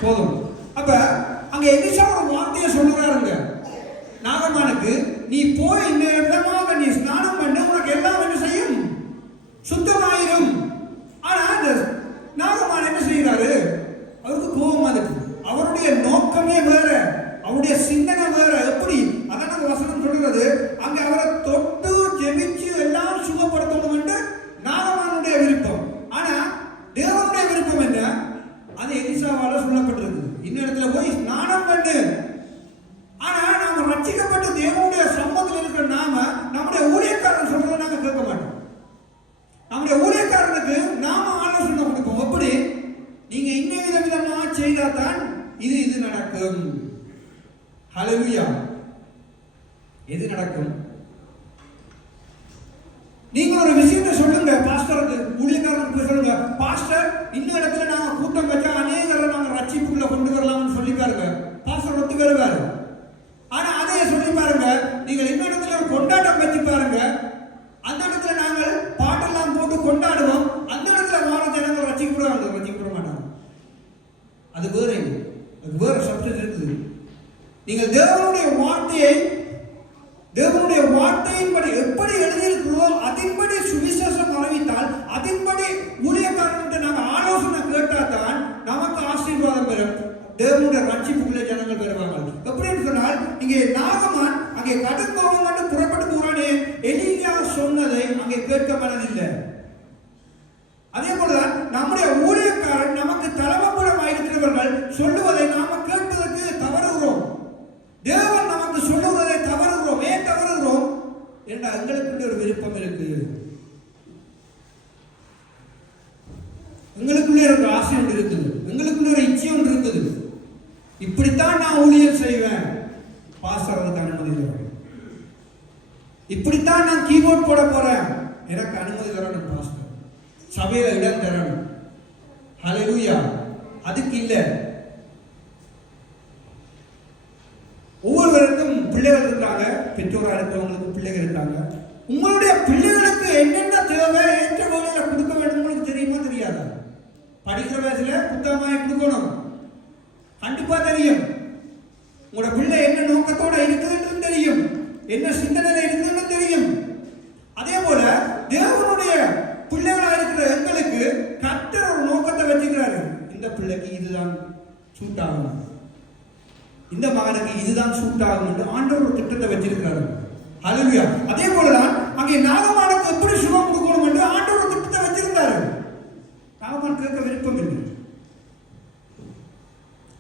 போதும். அப்ப அங்க எலிசா ஒரு வார்த்தையை சொல்லுறாருங்க நாகமானுக்கு, நீ போய் இந்த இடமாக நீ ஸ்நானம் பண்ண உனக்கு எல்லாம் என்ன செய்யும்? சுத்தமாயிரும். பார்த்து சொல்லுங்க, பாஸ்டர் இன்னும் இடத்துல நாங்க கூட்டம் வச்சா அநேகரை நாங்க ரட்சிப்புக்குள்ள கொண்டு வரலாம்னு சொல்லி பாருங்க. பாஸ்டர் ஒத்து வருவாரு. ஆனா அதையே சொல்லி பாருங்க, நீங்கள் இன்னும் இடத்துல ஒரு கொண்டாட்டம் வச்சு பாருங்க, அந்த இடத்துல நாங்கள் பாட்டெல்லாம் போட்டு கொண்டாடுவோம், அந்த இடத்துல வார ஜனங்கள் ரட்சிக்கப்பட மாட்டாங்க. அது வேற, அது வேற சப்ஜெக்ட் இருக்குது. நீங்கள் தேவனுடைய வார்த்தையின்படி எப்படி எழுதியிருக்கிறோ அதன்படி சுவிசேஷம் அறிவித்தால், அதன்படி ஊழியக்காரன்கிட்ட நாங்கள் ஆலோசனை கேட்டாதான் நமக்கு ஆசீர்வாதம் பெறும். தேவனுடைய ரட்சிப்புக்குள்ளே ஜனங்கள் பெறுவாங்க. எப்படின்னு சொன்னால், இங்கே நாகமான் அங்கே கடும் கோபம் கண்டு புறப்பட்டு போறானே, எலியா சொன்னதை அங்கே கேட்க மனதில்லை. அதே போலதான் நம்முடைய ஊழியக்காரன் நமக்கு தலைமைப்படமாக இருக்கிறவர்கள் சொல்லுவதை நாம கேட்பதற்கு தவறுகிறோம். தேவன் நமக்கு சொல்லுவதை தவறுகிறோம். ஏன் தவறுகிறோம் என்றால் எங்களுக்குள்ள ஒரு விருப்பம் இருக்கு, எங்களுக்குள்ளே ஒரு ஆசை ஒன்று இருக்குது, எங்களுக்குள்ள ஒரு இச்சை ஒன்று இருக்குது. இப்படித்தான் நான் ஊழியர் செய்வேன், பாஸ்டர் அதுக்கு அனுமதி தரணும். இப்படித்தான் நான் கீபோர்ட் போட போறேன், எனக்கு அனுமதி தரணும் பாஸ்டர். சபையில இடம் தரணும். ஹல்லேலூயா. அதுக்கு இல்ல. ஒவ்வொருவருக்கும் பிள்ளைகள் இருக்காங்க, பெற்றோராக இருக்கிறவங்களுக்கு பிள்ளைகள் இருக்காங்க. உங்களுடைய பிள்ளைகளுக்கு என்னென்ன தேவை என்ற வகையில கொடுக்க வேண்டும் உங்களுக்கு தெரியுமா தெரியாதா? படிக்கிற வயசுல புத்தகமாய் கொடுக்கணும், கண்டிப்பா தெரியும். உங்களோட பிள்ளை என்ன நோக்கத்தோட இருக்குதுன்னு தெரியும், என்ன சிந்தனையில இருக்குதுன்னு தெரியும். அதே போல தேவனுடைய பிள்ளைகளாக இருக்கிற எங்களுக்கு கர்த்தர் ஒரு நோக்கத்தை வச்சுக்கிறாரு. இந்த பிள்ளைக்கு இதுதான் சூட் ஆகும், இந்த மகனுக்கு இதுதான் சூட் ஆகும் என்று ஆண்டவர் ஒரு திட்டத்தை வச்சிருக்கிறாரு. ஹல்லேலூயா. அதே போலதான் அங்கே நாகமானுக்கு எப்படி சுகம் கொடுக்கணும் என்று ஆண்டவர் ஒரு திட்டத்தை வச்சிருந்தாரு. நாகமான் கேட்க விருப்பம் இல்லை.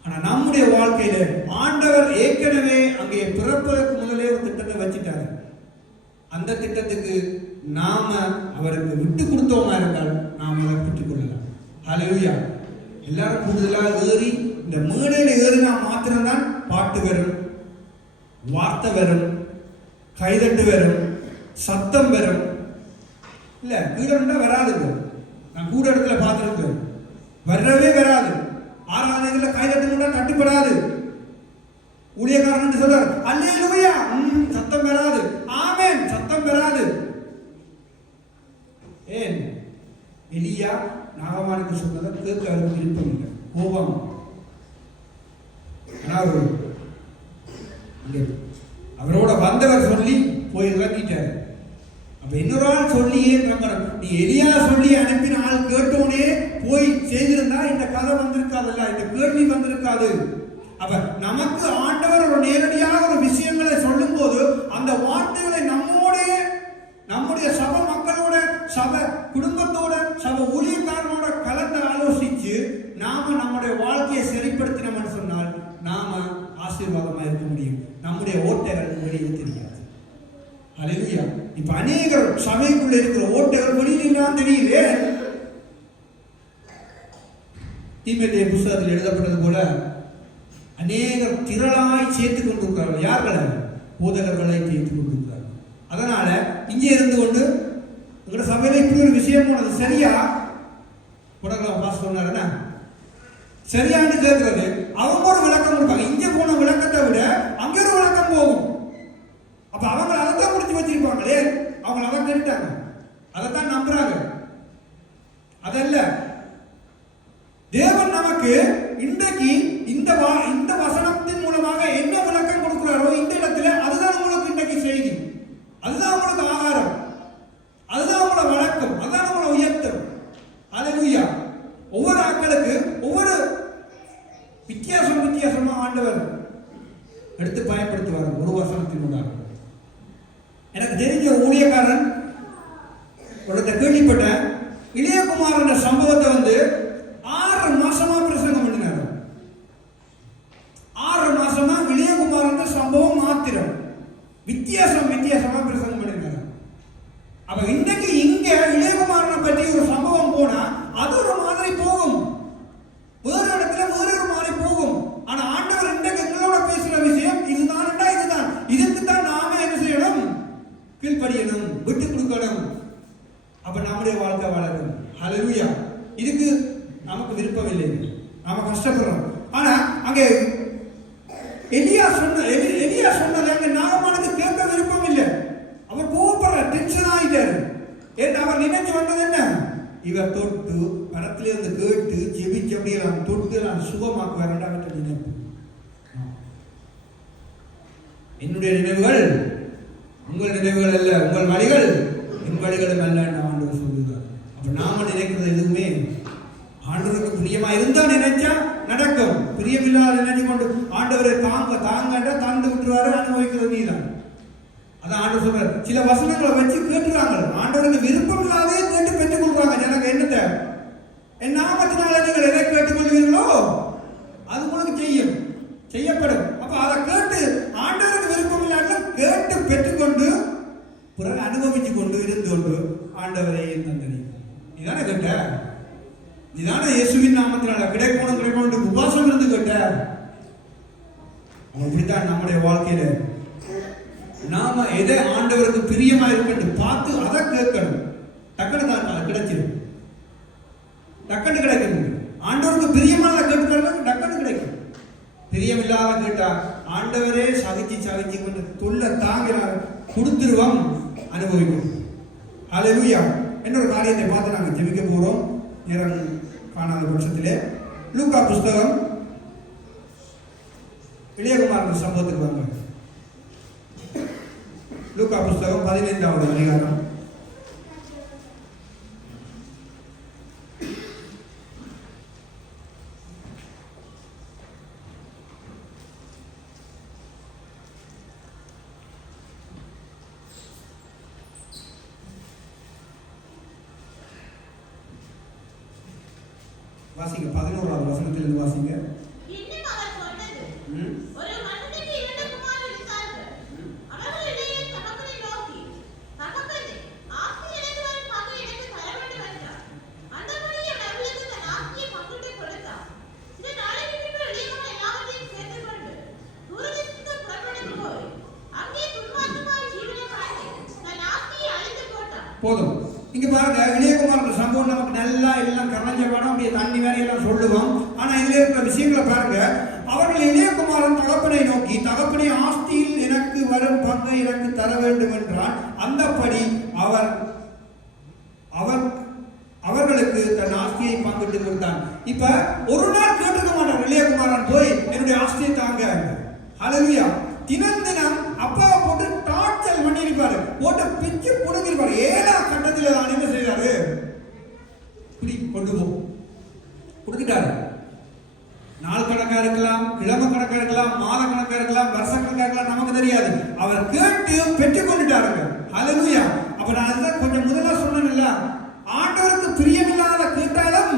ஆனா நம்முடைய வாழ்க்கையில ஆண்டவர் ஏற்கனவே அங்கே பிறப்பதற்கு முதலே ஒரு திட்டத்தை வச்சிட்டாரு. அந்த திட்டத்துக்கு நாம அவருக்கு விட்டு கொடுத்தோமா இருந்தால் நாம் அதை பெற்றுக் கொள்ளலாம். ஹல்லேலூயா. எல்லாரும் கூடுதலாக ஏறி இந்த மேடையில ஏறினா மாத்திரம்தான் பாட்டு வரும், வார்த்தை வரும், கைதட்டு வரும், சத்தம் வரும். இல்ல கீழே வராது. நான் கூட இடத்துல பார்த்துருக்கேன், வரவே வராது. ஆராதனைகளை கைதட்டு தட்டுப்படாது. ஊழியக்காரன் சொல்றாரு அல்லேலூயா, சத்தம் வராது. ஆமென், சத்தம் வராது. ஏன்? எலியா நாகமானுக்கு சொன்னதை கேட்க அவருக்கு விருப்பம் இல்லை, கோபம். அவரோட வந்தவர் சொல்லி போய் இறங்கிட்டாரு. அப்ப இன்னொரு ஆள் சொல்லியே நீ எலியா சொல்லி அனுப்பின ஆள் கேட்டோனே போய் செய்திருந்தா இந்த கதை வந்திருக்காதுல்ல, இந்த கேள்வி வந்திருக்காது. அப்ப நமக்கு ஆண்டவர் ஒரு நேரடியாக ஒரு விஷயங்களை சொல்லும் போது அந்த வார்த்தைகளை நம்முடைய சபை மக்களோட, சபை குடும்பத்தோட, சபை ஊழியக்காரனோட கலந்து ஆலோசிச்சு நாம நம்முடைய வாழ்க்கையை சரிப்படுத்தினோம்னு சொன்னால் நாம ஆசீர்வாதமா இருக்க முடியும். நம்முடைய ஓட்டைகள் வெளியே தெரியாது. ஹல்லேலூயா. இப்ப அநேகர் சபைக்குள்ள இருக்கிற ஓட்டைகள் வெளியில தெரியல. தீமோத்தேயு புத்தகத்தில் எழுதப்பட்டது போல அநேகர் திரளாய் சேர்த்துக் கொண்டிருக்கிறார்கள். யார்களை? போதகர்களை சேர்த்துக் கொண்டிருக்கிறார்கள். அதனால இங்கே இருந்து கொண்டு உங்களோட சபையில இப்படி ஒரு விஷயம் போனது சரியா உடலாம் பாஸ் சொன்னாருன்னா சரியான்னு கேட்கறது, அவங்க ஒரு விளக்கம் கொடுப்பாங்க. இங்க போன விளக்கத்தை விட அங்க ஒரு விளக்கம் போகும். அப்ப அவங்க அதைத்தான் முடிச்சு வச்சிருப்பாங்களே, அவங்க அதை கேட்டாங்க, அதைத்தான் நம்புறாங்க. அதல்ல, தேவன் நமக்கு இன்றைக்கு இந்த வசனத்தின் மூலமாக என்ன விளக்கம் கொடுக்கிறாரோ இந்த இடத்துல அதுதான் உங்களுக்கு இன்றைக்கு செய்தி, அதுதான் உங்களுக்கு ஆகாரம், அதுதான் உங்களோட வழக்கம், அதுதான் உங்களை உயர்த்தும். ஹல்லேலூயா. ஒவ்வொரு ஆட்களுக்கு ஒவ்வொரு வித்தியாசமா ஆண்டவர் எடுத்து பயன்படுத்துவார். ஒரு வசனத்தின் மூலம் எனக்கு தெரிஞ்ச ஊழியக்காரன் ஒருத்த கேள்விப்பட்ட இளையகுமாரன் சம்பவத்தை 6 மாசமா பிரசங்கம் பண்ணினார். 6 மாசமா இளையகுமாரன் சம்பவம் மாத்திரம் வித்தியாசமா பிரசங்கம் பண்ணினார். அப்ப இன்றைக்கு இங்க இளையகுமாரனை பற்றி ஒரு சம்பவம் போனா அது ஒரு மாதிரி போகும், வேறு இடத்துல வேறு ஒரு மாதிரி போகும். ஆனா ஆண்டவர் இன்றைக்கு எங்களோட பேசுற விஷயம் இதுதான். இதுக்கு தான் நாம என்ன செய்யணும்? கீழ்ப்படியணும், விட்டு கொடுக்கணும். அப்ப நம்முடைய வாழ்க்கை வளரும். ஹல்லேலூயா. இதுக்கு நமக்கு விருப்பம் இல்லை, நாம கஷ்டப்படுறோம். ஆனா அங்கே எலியா சொன்னது அங்க நாகமானுக்கு கேட்க விருப்பம் இல்லை. அவர் கோபப்படுற, டென்ஷன் ஆயிட்டாரு. ஏன்னா அவர் நினைச்சு வந்தது என்ன, இவர் தொட்டு படத்திலிருந்து கேட்டு ஜெபிச்சு அப்படியே நான் தொட்டு நான் சுகமாக்குவார். நினைப்பு, என்னுடைய நினைவுகள் உங்கள் நினைவுகள் அல்ல, உங்கள் வழிகள் என் வழிகளும் அல்ல ஆண்டவர் சொல்லுகிறார். அப்ப நாம நினைக்கிறது எதுவுமே ஆண்டவருக்கு பிரியமா இருந்தா நினைச்சா நடக்கும். பிரியமில்லாத நினைச்சு கொண்டு ஆண்டவரை தாங்கன்றா தந்து விட்டுருவாரு, அனுபவிக்கிறது நீதான். அதான் ஆண்டவர் சொல்றாரு. சில வசனங்களை வச்சு கேட்டுறாங்க, ஆண்டவருக்கு விருப்பம் இல்லாதே கேட்டு பெற்றுக் கொள்றாங்க. எனக்கு என்னத்தை என் நாமத்தினால நீங்கள் எதை கேட்டுக் கொள்வீர்களோ அது உங்களுக்கு செய்யப்படும். அப்ப அதை கேட்டு ஆண்டவருக்கு விருப்பம் இல்லாத கேட்டு பெற்றுக்கொண்டு பிறகு அனுபவிச்சு கொண்டு இருந்து கொண்டு ஆண்டவரை தந்தனி நீதானே கேட்ட, நீதானே இயேசுவின் நாமத்தினால கிடைக்கணும் உபாசம் இருந்து கேட்ட. அப்படித்தான் நம்முடைய வாழ்க்கையில நாம எதை ஆண்டவருக்கு பிரியமா இருக்கு பார்த்து அதை கேட்கணும். டக்குனு கிடைச்சிடும், டக்குனு கிடைக்கணும். ஆண்டவருக்கு பிரியமான கேட்கணும், டக்குனு கிடைக்கும். பிரியமில்லாத கேட்டா ஆண்டவரே சகிச்சு கொண்டு தொல்லை தாங்கிறார், கொடுத்துருவோம், அனுபவிக்கும். ஹல்லேலூயா. இன்னொரு காரியத்தை பார்த்து நாங்கள் ஜெபிக்க போறோம். நேரம் காணாத பட்சத்திலே லூக்கா புஸ்தகம் இளையகுமாரன் சம்பவத்துக்கு வாங்க. லூக்கா புஸ்தகம் 15வது அதிகாரம். வாசிங்க, 11வது வசனத்திலிருந்து வாசிங்க. போதும். இங்க பாருங்க, இளையகுமாரன் சம்பவம் நமக்கு நல்லா எல்லாம் கரைஞ்ச படம் அப்படியே தண்ணி வேலையெல்லாம் சொல்லுவோம். ஆனா இதுல இருக்கிற விஷயங்களை பாருங்க. அவர்கள் இளையகுமாரன் தகப்பனை நோக்கி, தகப்பனை ஆஸ்தியில் எனக்கு வரும் பங்கை எனக்கு தர வேண்டும் என்றால் அந்தபடி அவர்களுக்கு தன் ஆஸ்தியை பங்கிட்டு கொடுத்தான். இப்ப ஒரு நாள் கேட்டுக்க மாட்டான் இளையகுமாரன் போய் என்னுடைய ஆஸ்தியை தாங்க. ஹல்லேலூயா. தினம் அப்பாவை போட்டு டார்ச்சர் பண்ணிருப்பாரு, போட்டு பிச்சு புடுங்கிருப்பாரு. 7ஆம் கட்டத்தில் தான் என்ன செய்யறாரு, இப்படி கொண்டு போ கொடுத்துட்டாரு. நாள் கணக்கா இருக்கலாம், கிழமை கணக்கா இருக்கலாம், மாத கணக்கா இருக்கலாம், வருஷ கணக்கா இருக்கலாம், நமக்கு தெரியாது. அவர் கேட்டு பெற்றுக் கொண்டுட்டாருங்க. ஹல்லேலூயா. அப்ப நான் அதுதான் கொஞ்சம் முதல்ல சொன்னேன்ல, ஆண்டவருக்கு பிரியமில்லாத கேட்டாலும்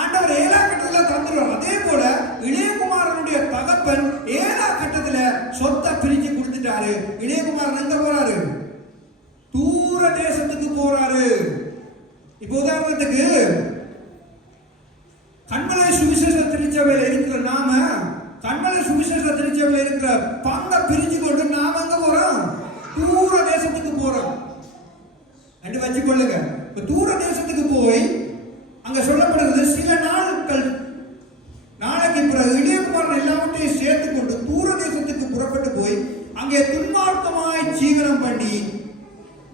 ஆண்டவர் 7ஆம் கட்டத்துல தந்துடுவார். அதே போல இளையகுமாரனுடைய தகப்பன் 7ஆம் கட்டத்துல சொத்தை பிரிச்சு கொடுத்துட்டாரு. இளையகுமாரன் எங்க போறாரு, தூர தேசத்துக்கு போறாரு. இப்ப உதாரணத்துக்கு கண்மலை சுவிசேஷ திருச்சபையில இருக்கிற நாம, கண்மலை சுவிசேஷ திருச்சபையில இருக்கிற பங்கை பிரிச்சு கொண்டு நாம எங்க போறோம், தூர தேசத்துக்கு போறோம். ரெண்டு வச்சு கொள்ளுங்க. இப்ப தூர தேசத்துக்கு போய் அங்க சொல்லப்படுறது சில நாளைக்கு பிறகு இளையகுமாரன் எல்லாவற்றையும் சேர்த்து கொண்டு தூர தேசத்துக்கு புறப்பட்டு போய் அங்கே துன்மார்க்கமாய் ஜீவனம் பண்ணி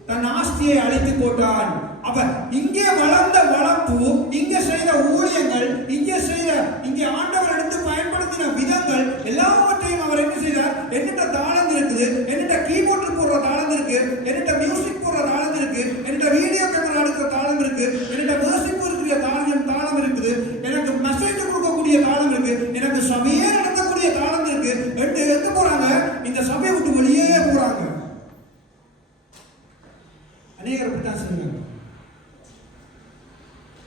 தன் ஆஸ்தியை அழித்து போட்டான். அப்ப இங்கே வளர்ந்த வளர்ப்பு, இங்கே செய்த ஊழியங்கள், இங்கே ஆண்டவர் எடுத்து பயன்படுத்தின விதங்கள் எல்லாவற்றையும் அவர் என்ன செய்தார், என்னிட்ட தாளந்து இருக்குது, என்னிட்ட கீபோர்டு போடுற தாளந்து இருக்கு, என்னிட்ட மியூசிக் போடுற தாளந்து இருக்கு, என்னிட்ட வீடியோ கேமரா எடுக்கிற தாளம் இருக்கு, என்னிட்ட மியூசிக் இருக்கிற தாளம் இருக்குது, எனக்கு மெசேஜ் கொடுக்கக்கூடிய தாளம் இருக்கு, எனக்கு சபையே நடத்தக்கூடிய தாளம் இருக்கு. எங்க போறாங்க, இந்த சபையை விட்டு வெளியே போறாங்க. அநேகர் அப்படித்தான் சொல்லுங்க.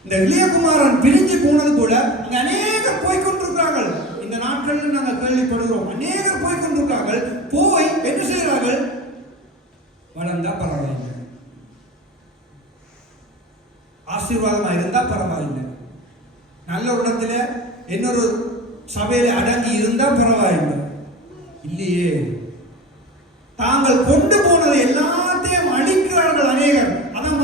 இந்த இளையகுமாரன் பிரிஞ்சு போனது போல அங்க அநேகர் போய்கொண்டிருக்கிறார்கள். இந்த நாட்களில் நாங்கள் கேள்விப்படுகிறோம், அநேகர் போய்கொண்டிருக்கிறார்கள். போய் என்ன செய்கிறார்கள், வளர்ந்தா பரவாயில்லை, ஆசீர்வாதமா இருந்தா பரவாயில்லை, நல்ல இடத்துல இன்னொரு சபையில அடங்கி இருந்தா பரவாயில்லை. இல்லையே, தாங்கள் கொண்டு போனது எல்லாத்தையும் அழிக்கிறார்கள் அநேகர். அதான்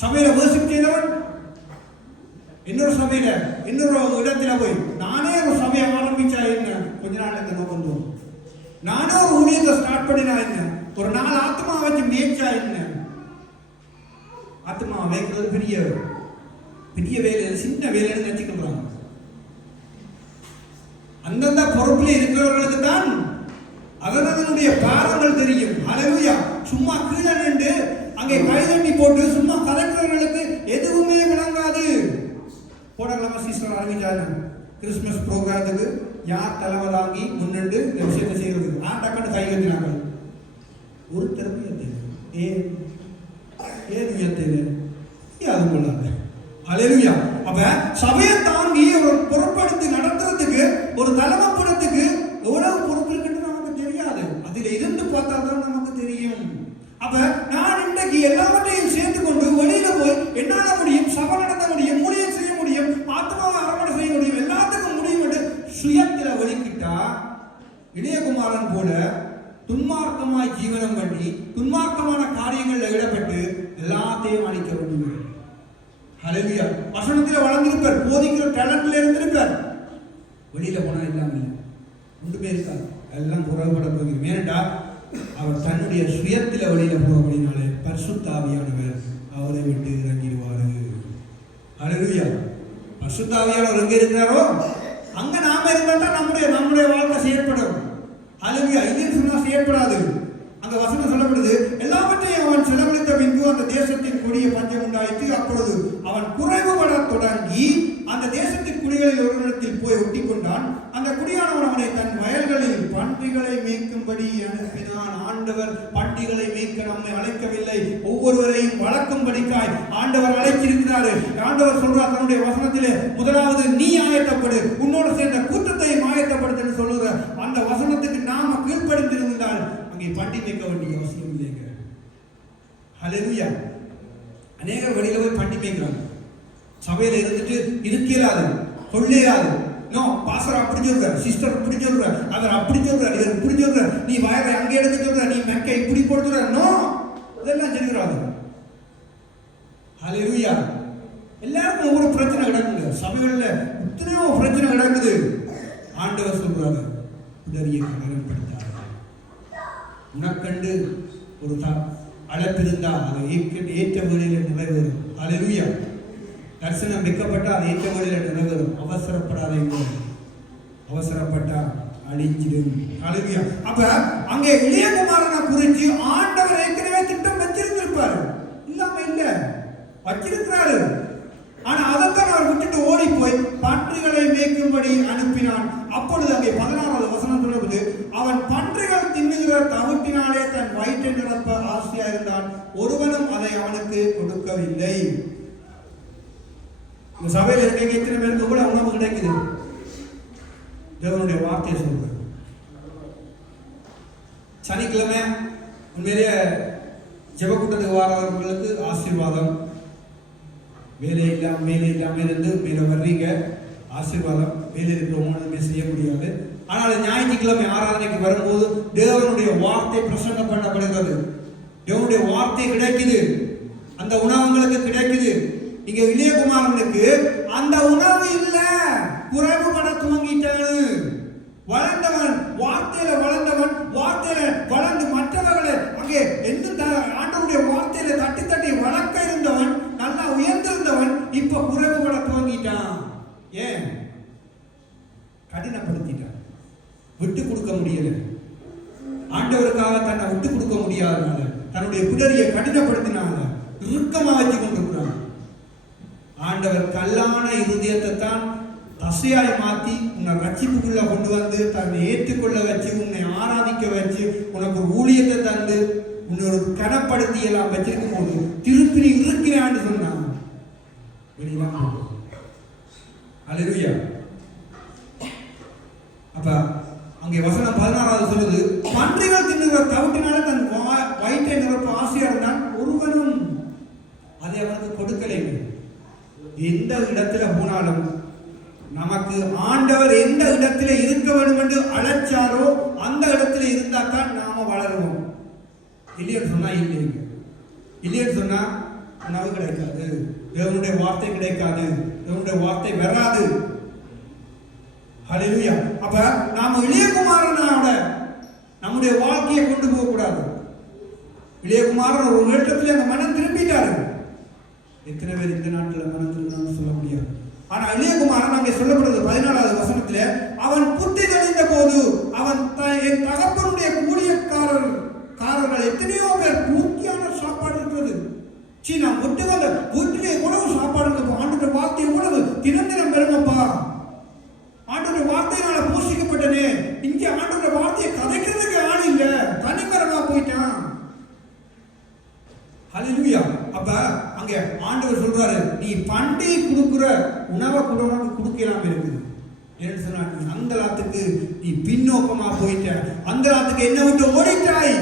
சபையில வேர்ஷிப் செய்தவன் இன்னொரு சபையில இன்னொரு இடத்துல போய் நானே ஒரு சபையை ஆரம்பிச்சா என்ன, கொஞ்ச நாள் இந்த நோக்கம் தோணும். நானே ஒரு ஊழியத்தை ஸ்டார்ட் பண்ணினா என்ன, ஒரு 4 ஆத்மா வச்சு மேய்ச்சா என்ன. ஆத்மா வைக்கிறது பெரிய பெரிய வேலை, சின்ன வேலைன்னு நினைச்சுக்கிறாங்க. அந்தந்த பொறுப்பில் இருக்கிறவர்களுக்கு தான் அதனுடைய பாரங்கள் தெரியும். ஹல்லேலூயா. சும்மா கீழே நின்று அங்கே கைதட்டி போட்டு சும்மா கலக்கிறவர்களுக்கு எதுவுமே விளங்காது. போடலாமா சிஸ்டர் ஆரம்பிச்சாங்க கிறிஸ்துமஸ் ப்ரோக்ராமுக்கு யார் தலைமை தாங்கி முன்னின்று விஷயத்தை செய்யறதுக்கு டக்குன்னு கை கட்டினாங்க. ஒரு திறமை ஏன் அது கொள்ளாங்க. ஹல்லேலூயா. அப்ப சபையை தாங்கி ஒரு பொறுப்படுத்தி நடத்துறதுக்கு ஒரு தலைமைப்படத்துக்கு எவ்வளவு பொறுப்பு இருக்குன்னு நமக்கு தெரியாது. அதில் இருந்து பார்த்தா தான் நமக்கு தெரியும். அப்ப நான் இன்றைக்கு எல்லாவற்றையும் சேர்த்து கொண்டு வெளியில போய் என்னால முடியும், சபை நடத்த முடியும், ஊழியம் செய்ய முடியும், ஆத்மாவை அரவணை செய்ய முடியும், எல்லாத்துக்கும் முடியும் என்று சுயத்தில வெளிக்கிட்டா இளையகுமாரன் போல துன்மார்க்கமாய் ஜீவனம் பண்ணி துன்மார்க்கமான காரியங்களில் ஈடுபட்டு எல்லாத்தையும் அழிக்க வேண்டும். ஹல்லேலூயா. வசனத்தில் வளர்ந்திருப்பார், போதிக்கிற டேலண்ட்ல இருந்திருப்பார். வெளியில போனா இல்லாமல் ஒன்றுமே இருக்காது, எல்லாம் குறைபட போகிறோம். ஏனென்றா அவர் தன்னுடைய சுயத்தில வெளியில போகிறபடினாலே பரிசுத்த ஆவியானவர் அவரை விட்டு இறங்கிடுவாரு. ஹல்லேலூயா. பரிசுத்த ஆவியானவர் எங்க இருக்கிறாரோ அங்க நாம இருந்தா தான் நம்முடைய வாழ்க்கை செயற்படும். ஹல்லேலூயா. இல்லைன்னு சொன்னா செயற்படாது. அங்க வசனம் சொல்லப்படுது, எல்லாவற்றையும் அவன் செலவழித்த பின்பு அந்த தேசத்தின் கொடிய பஞ்சம் உண்டாயிற்று. அப்பொழுது அவன் குறைவுபட தொடங்கி அந்த தேசத்தின் குடிகளில் ஒரு இடத்தில் போய் ஒட்டி கொண்டான். அந்த குடியானவன் அவனை தன் வயல்களில் பன்றிகளை மேய்க்கும்படி அனுப்பினான். ஆண்டவர் பன்றிகளை மேய்க்க நம்மை அழைக்கவில்லை, ஒவ்வொருவரையும் வளர்க்கும்படிக்காய் ஆண்டவர் அழைச்சிருக்கிறாரு. ஆண்டவர் சொல்றார் தன்னுடைய வசனத்திலே, முதலாவது நீ ஆயத்தப்படு, உன்னோடு சேர்ந்த கூட்டத்தையும் ஆயத்தப்படுத்து சொல்லுற அந்த வசனத்துக்கு நாம கீழ்ப்படிந்திருந்தால் அங்கே பண்டி மேய்க்க வேண்டிய அவசியம் இல்லைங்க. ஹல்லேலூயா. அநேகர் வெளியில போய் பண்டி மேய்க்கிறாங்க. சபையில இருந்துட்டு இருக்கலாது, கொள்ளையாது. நோ, பாஸ்டர் அப்படி சொல்ற, சிஸ்டர் இப்படி சொல்ற, அவர் அப்படி சொல்றார், இவர் இப்படி சொல்ற, நீ வயலை அங்கே எடுத்து சொல்ற, நீ மெக்கை இப்படி கொடுத்துற. நோ, இதெல்லாம் சொல்கிறாரு. ஹல்லேலூயா. எல்லாருக்கும் ஒவ்வொரு பிரச்சனை கிடக்குங்க. சபைகள்ல எத்தனையோ பிரச்சனை கிடக்குது. ஆண்டவர் சொல்றாரு, உதவியை கனப்படுத்தார். உனக்கண்டு ஒரு அழைப்பிருந்தா அதை ஏற்ற வேளையில நிறைவேறும். ஹல்லேலூயா. தரிசனம் வைக்கப்பட்டா அதை ஏற்ற வேளையில நிறைவேறும். அவசரப்படாதீங்க, அவசரப்பட்டா அழிஞ்சிடும். ஹல்லேலூயா. அப்ப அங்கே இளையகுமாரனை குறித்து ஆண்டவர் ஏற்கனவே திட்டம் வச்சிருந்திருப்பாரு, இல்லாம இல்ல வச்சிருக்கிறாரு. ஆனா அதைத்தான் அவர் விட்டுட்டு ஓடி போய் பன்றிகளை மேய்க்கும்படி அனுப்பினான். அப்பொழுது அங்கே 16வது வசனம் சொல்லுவது, அவன் பன்றிகள் தின்னுகிற தவிட்டினாலே தன் வயிற்றை நிரப்ப ஆசையா இருந்தான், ஒருவனும் அதை அவனுக்கு கொடுக்கவில்லை. இந்த சபையில் இருக்க எத்தனை பேருக்கு கூட உணவு கிடைக்குது? தேவனுடைய வார்த்தையை சொல்ற. சனிக்கிழமை உண்மையிலேயே ஜெபக்கூட்டத்துக்கு வாரவர்களுக்கு ஆசீர்வாதம். வேலை இல்லாம இருந்து மேல வர்றீங்க, ஆசீர்வாதம். வேலை இருக்கிறவங்க செய்ய முடியாது. ஆனால் ஞாயிற்றுக்கிழமை ஆராதனைக்கு வரும்போது தேவனுடைய வார்த்தை பிரசங்கம் பண்ணப்படுகிறது. தேவனுடைய வார்த்தை கிடைக்குது, அந்த உணவுங்களுக்கு கிடைக்குது. இங்க இளையகுமாரனுக்கு அந்த உணவு இல்ல, குறைவுபட துவங்கிட்டானு. வளர்ந்தவன் வார்த்தையில வளர்ந்தவன், வார்த்தையில வளர்ந்து மற்றவர்களை அங்கே எந்த ஆண்டவருடைய வார்த்தையில தட்டி தட்டி வளர்க்க இருந்தவன், நல்லா உயர்ந்திருந்தவன், இப்ப குறைவுபட துவங்கிட்டான். ஏன்? கடினப்படுத்திட்டான், விட்டு கொடுக்க முடியல. ஆண்டவருக்காக தன்னை விட்டு கொடுக்க முடியாதனால, தன்னுடைய பிடரியை கடினப்படுத்தினால இறுக்கமா வச்சு கொண்டிருக்கிறான். ஆண்டவர் கல்லான இருதயத்தை தான் தசையாய் மாற்றி உன்னை ரட்சிப்புக்குள்ள கொண்டு வந்து தன்னை ஏற்றுக்கொள்ள வச்சு உன்னை ஆராதிக்க வச்சு உனக்கு ஒரு ஊழியத்தை தந்து உன்னை ஒரு கனப்படுத்தி எல்லாம் வச்சிருக்கும் போது திருப்பி நீ இருக்கிறான்னு சொன்னான். வெளியெல்லாம் போகும். ஹல்லேலூயா. அப்ப அங்கே வசனம் 16வது சொல்லுது, பன்றிகள் தின்னுகிற தவிட்டினால தன் வயிற்றை நிரப்ப ஆசையா இருந்தான், ஒருவனும் அதை அவனுக்கு கொடுக்கலை. எந்த இடத்துல போனாலும் நமக்கு ஆண்டவர் எந்த இடத்துல இருக்க வேண்டும் என்று அழைச்சாரோ அந்த இடத்துல இருந்தா தான் நாம வளருவோம். இல்லைன்னு சொன்னா இல்லைங்க. இல்லைன்னு சொன்னா உணவு கிடைக்காது, தேவனுடைய வார்த்தை கிடைக்காது, தேவனுடைய வார்த்தை வராது. ஹல்லேலூயா. அப்ப நாம இளையகுமாரனோட நம்முடைய வாழ்க்கையை கொண்டு போக கூடாது. இளையகுமாரன் ஒரு நேரத்தில் அந்த மனம் திரும்பிட்டாரு. எத்தனை பேர் இந்த நாட்டில் மனம் திரும்பினான்னு சொல்ல முடியாது. ஆனா இளையகுமாரன் அங்கே சொல்லப்படுறது 14வது வசனத்துல, அவன் புத்தி தெளிந்த போது அவன் என் தகப்பனுடைய கூலியக்காரர்கள் எத்தனையோ பேர் பூர்த்தியான சாப்பாடு இருக்கிறது. நான் ஒட்டுவத வீட்டிலே உணவு சாப்பாடு இருக்கப்போ ஆண்டுடைய வார்த்தை உணவு தினம் தினம் பெருங்கப்பா, ஆண்டுடைய வார்த்தையினால பூசிக்கப்பட்டனே, இங்கே ஆண்டுடைய வார்த்தையை கதைக்கிறதுக்கு ஆள் இல்ல, தனிமரமா போயிட்டான். ஹல்லேலூயா. அப்ப அங்க ஆண்டவர் சொல்றாரு, நீ பண்டி கொடுக்குற உணவை கூட உனக்கு கொடுக்கலாம் இருக்குது. என்ன சொன்னா, நீ அந்தலாத்துக்கு நீ பின்னோக்கமா போயிட்ட, அந்தலாத்துக்கு என்ன விட்டு ஓடிட்டாய்.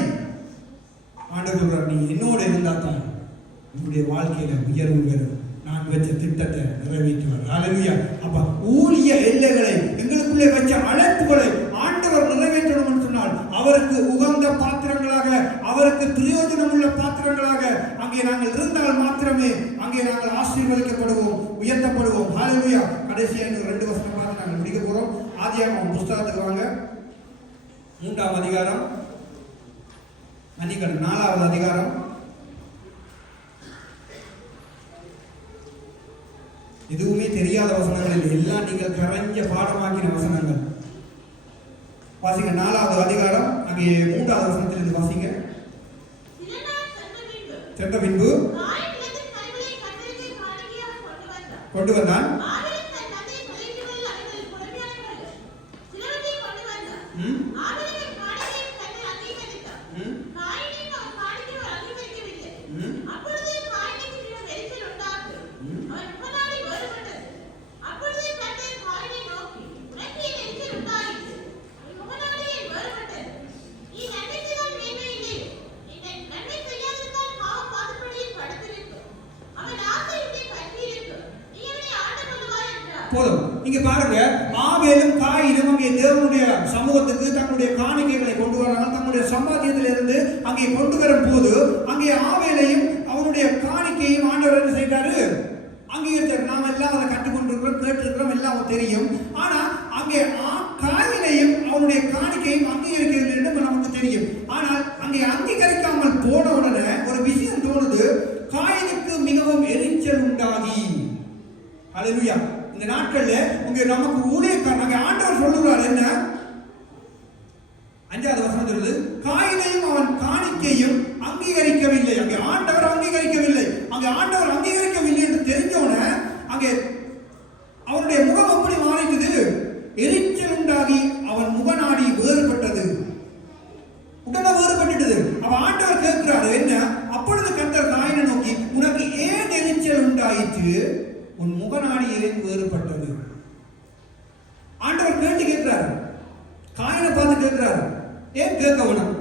ஆண்டவர் சொல்றாரு, நீ என்னோட இருந்தா தான் உன்னுடைய வாழ்க்கையில உயர்வு பெறும், நான் வச்ச திட்டத்தை நிறைவேற்றுவார். ஹல்லேலூயா. அப்ப ஊழிய எல்லைகளை எங்களுக்குள்ளே வச்ச அழைப்புகளை ஆண்டவர் நிறைவேற்றணும் சொன்னால் அவருக்கு உகந்த பாத்திரங்களாக, அவருக்கு பிரயோஜனம் உள்ள பாத்திரங்களாக அங்கே நாங்கள் இருந்தால் மாத்திரமே அங்கே நாங்கள் ஆசீர்வதிக்கப்படுவோம், உயர்த்தப்படுவோம். ஹல்லேலூயா. கடைசியாக 2 வசனம் பார்த்து நாங்கள் முடிக்க போறோம். ஆதியாகமம் புஸ்தகத்துக்கு வாங்க. 3ஆம் அதிகாரம், 4வது அதிகாரம். எதுவுமே தெரியாத வசனங்கள் இல்லை, எல்லாம் நீங்கள் கரைஞ்ச பாடமாக்கின வசனங்கள். வாசிங்க 4வது அதிகாரம், அங்கே 3வது வசனத்திலிருந்து வாசிங்க. சென்ற பின்பு கொண்டு வந்தான். போதும். இங்க பாருங்க, ஆபேலும் காயினும் அங்கே தேவனுடைய சமூகத்துக்கு தங்களுடைய காணிக்கைகளை கொண்டு வராங்க. தங்களுடைய சம்பாத்தியத்திலிருந்து அங்கே கொண்டு வரும் போது அங்கே ஆபேலையும் அவனுடைய காணிக்கையும் ஆண்டவர் என்ன செய்தாரு, அங்கீகரித்தார். நாம் எல்லாம் அதை கற்றுக்கொண்டிருக்கிறோம், கேட்டிருக்கிறோம், எல்லாம் தெரியும். ஆனா அங்கே காயினையும் அவனுடைய காணிக்கையும் அங்கீகரிக்கவில்லை என்று நமக்கு தெரியும். ஆனால் அங்கே அங்கீகரிக்காமல் போன உடனே ஒரு விஷயம் தோணுது, காயினுக்கு மிகவும் எரிச்சல் உண்டாகி. ஹல்லேலூயா. இந்த நாட்கள்ல உங்க நமக்கு ஊழியக்காரங்க ஆண்டவர் சொல்லுகிறார் என்ன, 5வது வசனம் சொல்லுது, காயினையும் அவன் காணிக்கையும் அங்கீகரிக்கவில்லை. அங்கே ஆண்டவர் அங்கீகரிக்கவில்லை. அங்கே ஆண்டவர் அங்கீகரிக்கவில்லை என்று தெரிஞ்சோன அங்கே அவனுடைய முகம் எப்படி மாறிட்டது, எரிச்சல் உண்டாகி அவன் முகநாடி வேறுபட்டது. உடனே வேறுபட்டுட்டது. அவன் ஆண்டவர் கேட்கிறாரு என்ன, அப்பொழுது கர்த்தர் காயினை நோக்கி, உனக்கு ஏன் எரிச்சல் உண்டாயிற்று, உன் முகநாடி ஏன் வேறுபட்டது. ஆண்டவர் கேட்டு கேட்கிறார், காயினை பார்த்து கேட்கிறார். ஏன் கேட்க வேணும்,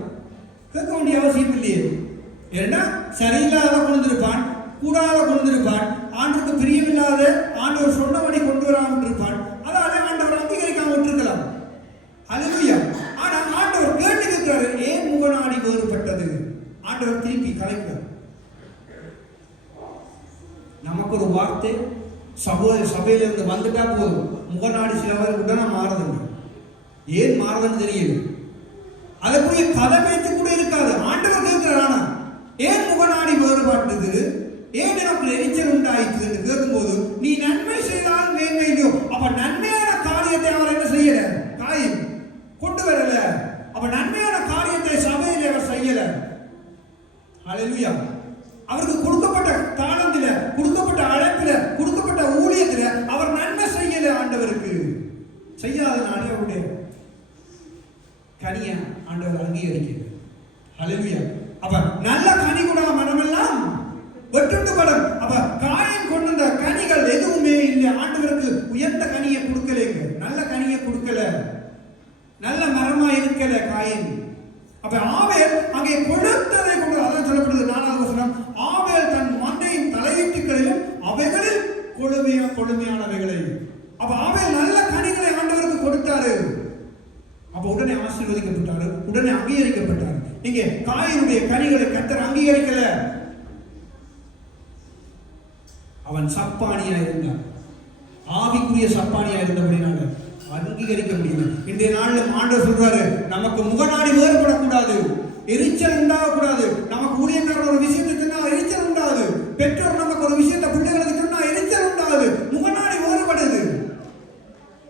கேட்க வேண்டிய அவசியம் இல்லையே. ஏன்னா சரியில்லாத கொண்டிருப்பான், கூடாத கொண்டிருப்பான், ஆண்டவருக்கு பிரியமில்லாத ஆண்டவர் சொன்னபடி கொண்டு வராமல் இருப்பான். அதால ஆண்டவர் அங்கீகரிக்காம விட்டுருக்கலாம். ஹல்லேலூயா. ஆனா ஆண்டவர் கேட்டு கேட்கிறாரு, ஏன் முகநாடி வேறுபட்டது. ஆண்டவர் திருப்பி கலைக்கிறார். நமக்கு ஒரு வார்த்தை சபையிலிருந்து வந்துட்டா போதும், முகநாடி சிலவர் உடனே மாறுதுங்க. ஏன் மாறுதுன்னு தெரியல, அதற்குரிய கதை பேச்சு கூட இருக்காது. ஆண்டவர் கேட்கிறார், ஏன் முகநாடி வேறுபட்டது, ஏன் எனக்கு எரிச்சல் உண்டாயிற்று என்று கேட்கும்போது, நீ நன்மை செய்தால் மேன்மையோ. அப்ப நன்மையான காரியத்தை அவர் என்ன செய்யல, காயின் கொண்டு வரல. அப்ப நன்மையான காரியத்தை சபையில் அவர் செய்யல. ஹல்லேலூயா. அவருக்கு கொடுக்கப்பட்ட தாளத்தில, கொடுக்கப்பட்ட அழைப்பில, கொடுக்கப்பட்ட ஊழியத்தில அவர் நன்மை செய்யல. ஆண்டவருக்கு செய்யாதனாலே அவருடைய கனியை ஆண்டவர் அங்கீகரிக்கிறது. ஹல்லேலூயா. அப்ப நல்ல கனி கூட மனமெல்லாம் வெட்டுண்டு படம். அப்ப காயின் கொண்டு வந்த கனிகள் எதுவுமே இல்லை. ஆண்டவருக்கு உயர்ந்த கனியை கொடுக்கலைங்க, நல்ல கனியை கொடுக்கல, நல்ல மரமா இருக்கல காயின். அப்ப ஆபேல் அங்கே கொடுத்ததை கொண்டு, அதான் சொல்லப்படுது 4வது வசனம், ஆபேல் தன் மந்தையின் தலையீட்டுகளிலும் அவைகளில் கொழுமையானவைகளை. அப்ப ஆபேல் நல்ல கனிகளை ஆண்டவருக்கு கொடுத்தாரு. அப்ப உடனே ஆசீர்வதிக்கப்பட்டாரு, உடனே அங்கீகரிக்கப்பட்டார். இங்கே காயினுடைய கனிகளை கர்த்தர் அங்கீகரிக்கல. அவன் சப்பானியா இருந்தான். ஆவிக்குரிய சப்பானியா இருந்தபடினால அங்கீகரிக்க முடியல. இன்றைய நாளில் ஆண்டவர் சொல்றாரு, நமக்கு முகநாடி வேறுபடக்கூடாது, எரிச்சல் உண்டாகக்கூடாது. நமக்கு ஊழியக்காரர் ஒரு விஷயத்தை சொன்னா எரிச்சல் உண்டாகுது, பெற்றோர் நமக்கு ஒரு விஷயத்தை பிள்ளைகளுக்கு சொன்னா எரிச்சல் உண்டாகுது, முகநாடி வேறுபடுது.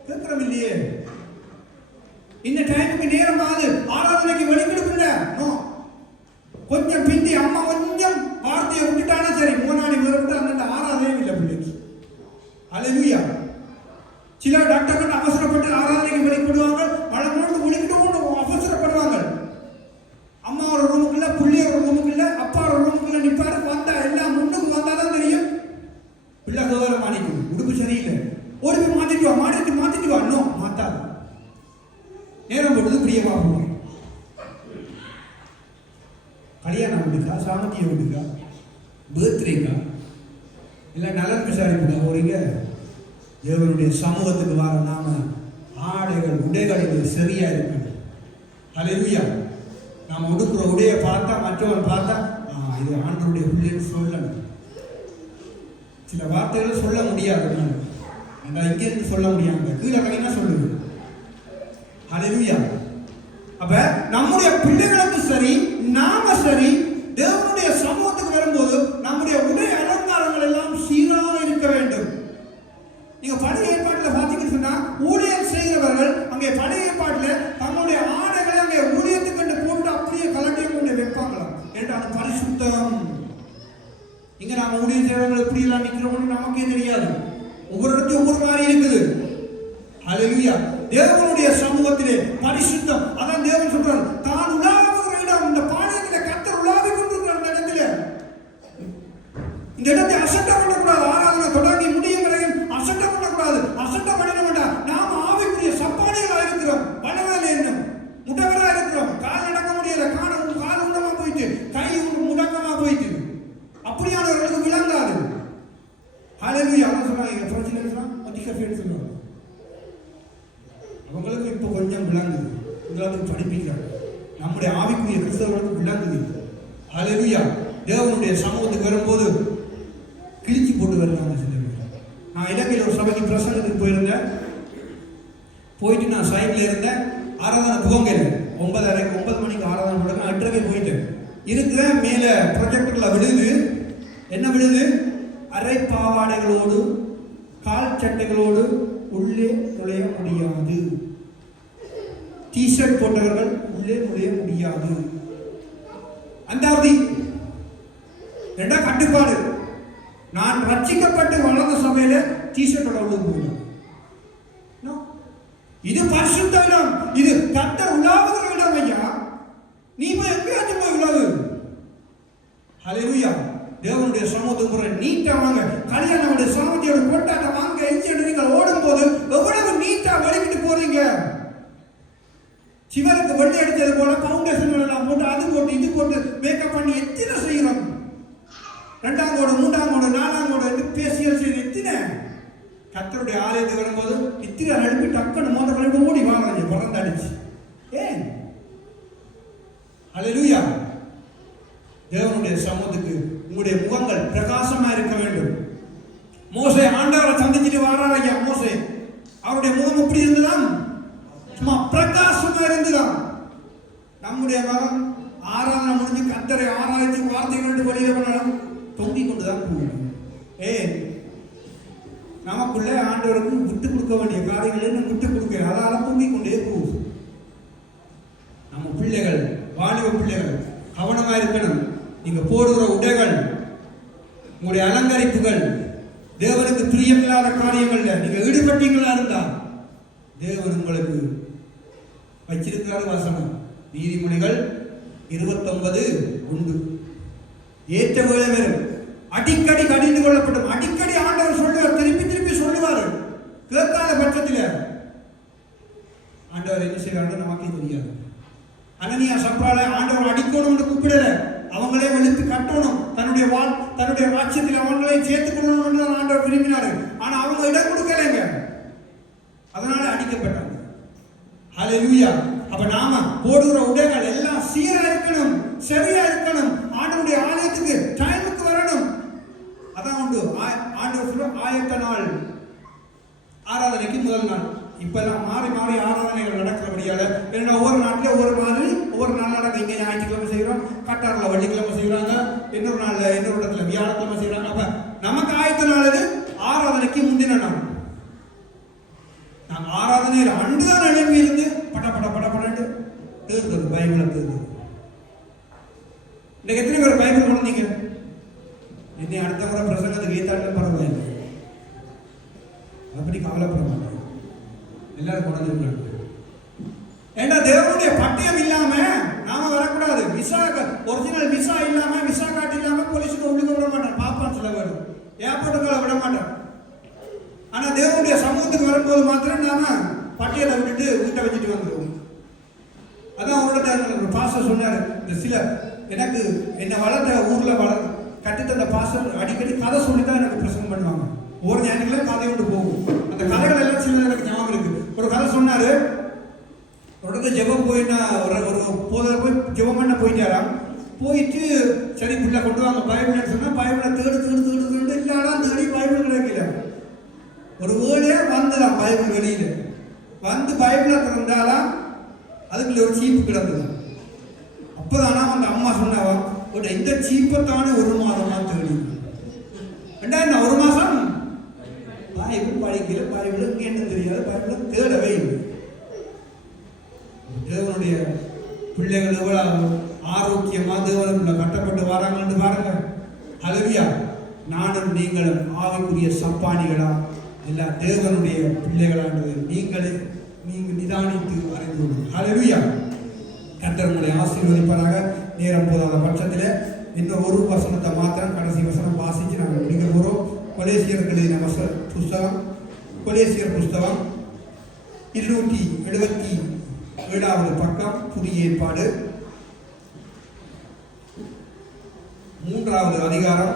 கேட்கிறோம் இல்லையே? இந்த டைமுக்கு நேரம் ஆகுது, ஆராதனைக்கு வெளிக்கிடுக்குள்ள கொஞ்சம் பிந்தி அம்மா கொஞ்சம் வார்த்தையை விட்டுட்டானா சரி, முகநாடி வேறுபட்டு அந்த ஆராதனையும் இல்லை பிள்ளைக்கு. அல்லேலூயா. சில டாக்டர்கள் அவசரப்பட்டு ஆராதனைக்கு வெளிப்படுவாங்க, மழை மூணு ஒழிக்கிட்டு அவசரப்படுவாங்க. அம்மா ஒரு ரூமுக்குள்ள, பிள்ளை ஒரு ரூமுக்குள்ள, அப்பா ஒரு ரூமுக்குள்ள நிற்பாரு. வந்தா எல்லாம் முன்னுக்கு வந்தாதான் தெரியும் பிள்ளை கவரம் மாறிக்கும், உடுப்பு சரியில்லை, ஓடி போய் மாத்திட்டு வா, மாத்திட்டு வா. இன்னும் மாத்தாது, நேரம் போட்டது பிரியமா போவாங்க. கல்யாணம் வீட்டுக்கா, சாமத்திய வீட்டுக்கா, பர்த்டேக்கா, இல்லை நலன் விசாரிப்புக்கா போறீங்க? தேவனுடைய சமூகத்துக்கு வர நாம ஆடைகள் உடைகள் சரியா இருக்கணும். அல்லேலூயா. நாம் உடுக்கிற உடையை பார்த்தா மற்றவன் பார்த்தா இது ஆண்டவருடைய பிள்ளைன்னு சொல்லணும். சில வார்த்தைகள் சொல்ல முடியாது, இங்கிருந்து சொல்ல முடியாது, கீழே கலைனா சொல்லுது. அல்லேலூயா. அப்ப நம்முடைய பிள்ளைகளுக்கு சரி, நாம சரி, தேவனுடைய சமூகத்துக்கு வரும்போது நம்முடைய உடை அலங்காரங்கள் எல்லாம் சீராக இருக்க வேண்டும். நீங்க பழைய ஏற்பாட்டில் பார்த்தீங்கன்னு சொன்னா, ஊழியம் செய்கிறவர்கள் அங்கே பழைய ஏற்பாட்டில் தங்களுடைய ஆடைகளை அங்கே ஊழியத்துக்கு கண்டு போட்டு அப்படியே கலட்டியை கொண்டு வைப்பாங்களாம். ஏன்றால் பரிசுத்தம். இங்க நாம ஊழியம் செய்கிறவங்க எப்படி எல்லாம் நிற்கிறோம்னு நமக்கே தெரியாது, ஒவ்வொரு இடத்தையும் ஒவ்வொரு மாதிரி இருக்குது. அல்லேலூயா. தேவனுடைய சமூகத்திலே பரிசுத்தம். அதான் தேவன் சொல்றார், தான் உலாவுகிற இடம், இந்த பாளையத்திலே கர்த்தர் உலாவி கொண்டிருக்கிற அந்த இடத்துல, இந்த இடத்தை அசட்ட பண்ணக்கூடாது. ஆராதனை தொடங்கி முடியும் வரையும் அசட்ட பண்ணக்கூடாது. அசட்ட பண்ண வேண்டாம். நாம் ஆவிக்குரிய சப்பானிகளா இருக்கிறோம், வளவல என்னும் முடவரா இருக்கிறோம். கால் நடக்க முடியல, கால் உண்டமா போயிட்டு, கை முடக்கமா போயிட்டு, அப்படியானவர்களுக்கு விளங்காது. ஹல்லேலூயா. சொல்றாங்க சொல்லுவாங்க, அவங்களுக்கு இப்போ கொஞ்சம் விளங்குது, உங்களுக்கு படிப்பிக்கிறாங்க. நம்முடைய ஆவிக்குரிய கிறிஸ்தவர்களுக்கு விளங்குது. ஹல்லேலூயா. தேவனுடைய சமூகத்துக்கு வரும்போது கிழிச்சி போட்டு வருவாங்க சில பேர். நான் இலங்கையில் ஒரு சபைக்கு பிரசங்கத்துக்கு போயிருந்தேன். போயிட்டு நான் சைட்ல இருந்தேன். ஆராதனை துவங்கல, 9 மணிக்கு ஆராதனை போடுங்க, 8:30 போயிட்டேன். இருக்கிற மேல ப்ரொஜெக்டர்ல விழுது. என்ன விழுது? அரை பாவாடைகளோடு கால் சட்டைகளோடு உள்ளே நுழைய முடியாது. டிஷர்ட் போட்டவர்கள் உள்ளே நுழைய முடியாது. அந்தாவதி ரெண்டா கட்டுப்பாடு. நான் ரட்சிக்கப்பட்டு வளர்ந்த சபையில டிஷர்ட்டோட உள்ள போயிடும். இது பரிசுத்த இடம், இது கர்த்தர் உலாவுகிற இடம். ஐயா, நீ போய் எங்கேயாச்சும் போய் உலாவு. ஹல்லேலூயா. தேவனுடைய சமூகத்துக்கு நீட்டா வாங்க. கல்யாணம் சாமத்தியோட கொண்டாட்டம் வாங்க. நீங்கள் ஓடும் போது எவ்வளவு நீட்டா வலிக்கிட்டு போறீங்க. சிவனுக்கு வெள்ளை அடித்தது போல பவுண்டேஷன் எல்லாம் போட்டு, அது போட்டு, இது போட்டு மேக்கப் பண்ணி எத்தனை செய்யறோம். 2ஆம் கோடு, 3ஆம் கோடு, 4ஆம் கோடு என்று பேசியல் செய்து எத்தனை. கர்த்தருடைய ஆலயத்துக்கு வரும்போது இத்திரை நடுப்பி டக்குன்னு மோத கலந்து ஓடி வாங்க, பிறந்து அடிச்சு. ஏன்? அல்லேலூயா. தேவனுடைய சமூகத்துக்கு உங்களுடைய முகங்கள் பிரகாசமா இருக்க வேண்டும். மோசே ஆண்டவரை சந்திச்சுட்டு வாரார். ஐயா, மோசே அவருடைய முகம் எப்படி இருந்ததாம்? சும்மா பிரகாசமா இருந்ததாம். நம்முடைய மகன் ஆராதனை முடிஞ்சு கர்த்தரை ஆராய்ச்சி வார்த்தைகள் வெளியே பண்ணாலும் தொங்கிக் கொண்டுதான் போகும். நமக்குள்ள ஆண்டவருக்கு விட்டு கொடுக்க வேண்டிய காரியங்களை விட்டு கொடுக்க, அதால தொங்கிக் கொண்டே போகும். நம்ம பிள்ளைகள், வாலிப பிள்ளைகள் கவனமா இருக்கணும். நீங்க போடுகிற உடைகள், உங்களுடைய அலங்கரிப்புகள் தேவனுக்கு பிரியமில்லாத காரியங்கள்ல நீங்க ஈடுபட்டீங்களா இருந்தா தேவன் உங்களுக்கு வச்சிருக்கிறாரு. வசனம் நீதிமொழிகள் 29:1. ஏற்ற வேலை வரும், அடிக்கடி கடிந்து கொள்ளப்படும். அடிக்கடி ஆண்டவர் சொல்லுவார், திருப்பி சொல்லுவார். கேட்காத பட்சத்தில் ஆண்டவர் என்ன செய்வாரு நமக்கே தெரியாது. அனனியா சப்ரால ஆண்டவர் அடிக்கணும்னு கூப்பிடல, அவங்களே வெளுத்து கட்டணும், தன்னுடைய ராஜ்யத்தில் அவங்களையும் சேர்த்துக் கொள்ளணும் ஆண்டவர் விரும்பினாரு. ஆனா அவங்க இடம் கொடுக்கலைங்க, அதனால அடிக்கப்பட்டாங்க. ஹல்லேலூயா. அப்ப நாம போடுகிற உடைகள் எல்லாம் சீரா இருக்கணும், சரியா இருக்கணும். ஆண்டவருடைய ஆலயத்துக்கு டைமுக்கு வரணும். அதான் உண்டு. ஆண்டவர் சொல்ற ஆயத்த நாள் ஆராதனைக்கு முதல் நாள். இப்பெல்லாம் மாறி மாறி ஆராதனைகள் நடக்கிறபடியால ஏன்னா ஒவ்வொரு நாட்டில் ஒவ்வொரு மாதிரி ஒவ்வொரு நாள் நடக்கும். இங்கே ஞாயிற்றுக்கிழமை செய்கிறோம், கட்டாரில் வெள்ளிக்கிழமை செய்கிறாங்க, இன்னொரு நாளில் இன்னொரு இடத்துல வியாழக்கிழமை செய்கிறாங்க. அப்போ நமக்கு ஆயத்த நாள் இது ஆராதனைக்கு முந்தின நாள். நாங்கள் ஆராதனையில் அன்றுதான் எழுப்பி இருந்து பட பட பட படட்டு தேர்ந்தது பைபிளை தேர்ந்தது. இன்னைக்கு எத்தனை பேர் பைபிள் கொண்டீங்க? என்னை அடுத்த முறை பிரசங்கத்துக்கு ஏத்தாட்டில் பரவாயில்லை, அப்படி கவலைப்பட மாட்டாங்க, எல்லாரும் கொண்டிருக்காங்க. ஏண்டா தேவனுடைய பட்டயம் இல்லாம நாம வரக்கூடாது. விசா ஒரிஜினல் விசா இல்லாம விசா கார்டு இல்லாம போலீஸுக்கு உள்ளுக்க விட மாட்டான், பாப்பான் சில பேர் ஏர்போர்ட்டுகளை விட மாட்டான். ஆனா தேவனுடைய சமூகத்துக்கு வரும்போது மாத்திரம் நாம பட்டியலை விட்டுட்டு வீட்டை வச்சுட்டு வந்துடுவோம். அதான் அவரோட பாஸ்டர் சொன்னாரு. இந்த சில எனக்கு என்னை வளர்த்த ஊர்ல கட்டித்த பாஸ்டர் அடிக்கடி கதை சொல்லித்தான் எனக்கு பிரசங்கம் பண்ணுவாங்க. ஒரு ஞானிகளே கதை கொண்டு போகும். அந்த கதைகள் எல்லாம் சில எனக்கு ஞாபகம் இருக்கு. ஒரு கதை சொன்னாரு. ஒரு ஜெபம் போயிட்டா ஒரு போதர் போய் ஜெபம் பண்ண போயிட்டாராம். போயிட்டு சரி பிள்ளை கொண்டு வாங்க பைபிள்னு சொன்னா பைபிளை தேடு இல்லாதான் தேடி பைபிள் கிடைக்கல. ஒரு வேர்டே வந்துதான் பைபிள் வெளியில வந்து பைபிளை திறந்தாலாம் அதுக்குள்ள ஒரு சீப்பு கிடந்துதான். அப்பதானா அந்த அம்மா சொன்னாவா இந்த சீப்பத்தானே ஒரு மாதமா தேடி என்ன ஒரு மாசம் பைபிள் படிக்கல, பைபிள் என்ன தெரியாது, பைபிள் தேடவே இல்லை. தேவனுடைய பிள்ளைகள் எவ்வளவு ஆரோக்கியமா தேவனுக்குள்ள கட்டப்பட்டு வராங்கன்னு பாருங்க. ஹல்லேலூயா. நானும் நீங்களும் ஆவிக்குரிய சப்பானிகளா எல்லா தேவனுடைய பிள்ளைகளானது நீங்கள் நிதானித்து அறிந்து கொள்ளுங்கள். ஹல்லேலூயா. கர்த்தர் உங்களை ஆசீர்வதிப்பாராக. நேரம் போதாத பட்சத்தில் இன்னும் ஒரு வசனத்தை மாத்திரம் கடைசி வசனம் வாசிச்சு நாங்கள் முடிக்க போகிறோம். கொலேசியர் எழுதின புஸ்தகம், கொலேசியர் புஸ்தகம் 277வது பக்கம், புதிய ஏற்பாடு 3வது அதிகாரம்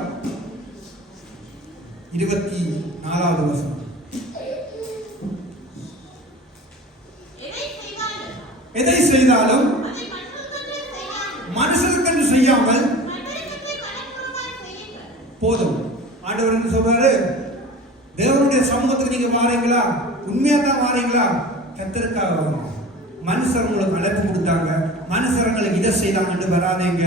24வது வசனம். எதை செய்தாலும் மனுஷனுக்கு செய்யாமல் போதும். ஆண்டவர் என்ன சொல்றாரு? தேவனுடைய சமூகத்துக்கு நீங்க வாரீங்களா, உண்மையா தான் வாரீங்களா, கர்த்தருக்காக வாங்க. மனுஷர் உங்களுக்கு அழைப்பு கொடுத்தாங்க, மனுஷர்களுக்கு இதை செய்தாங்கன்னு வராதீங்க.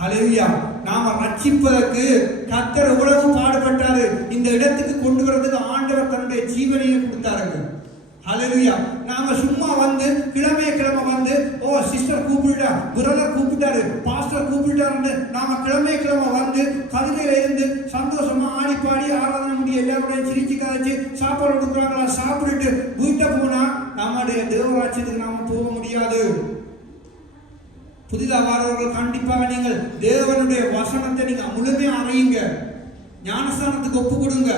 ஹல்லேலூயா. நாம ரட்சிப்பதற்கு கர்த்தர் எவ்வளவு பாடுபட்டாரு. இந்த இடத்துக்கு கொண்டு வரதுக்கு ஆண்டவர் தன்னுடைய ஜீவனையை கொடுத்தாருங்க. ஹல்லேலூயா. நாம சும்மா வந்து கிழமை வந்து சிஸ்டர் கூப்பிட்டா, பிரதர் கூப்பிட்டாரு, பாஸ்டர் கூப்பிட்டாருன்னு நாம கிழமை வந்து கதிரையில இருந்து சந்தோஷமா ஆடி பாடி ஆராதனை முடிய எல்லாருடைய சிரிச்சு கதைச்சு சாப்பாடு கொடுக்குறாங்களா சாப்பிட்டுட்டு வீட்டை போனா நம்முடைய தேவராட்சியத்துக்கு நாம போக முடியாது. புதிதாக வரவர்கள் கண்டிப்பாக நீங்கள் தேவனுடைய வசனத்தை நீங்க முழுமையா அறியுங்க, ஞானஸ்தானத்துக்கு ஒப்பு கொடுங்க.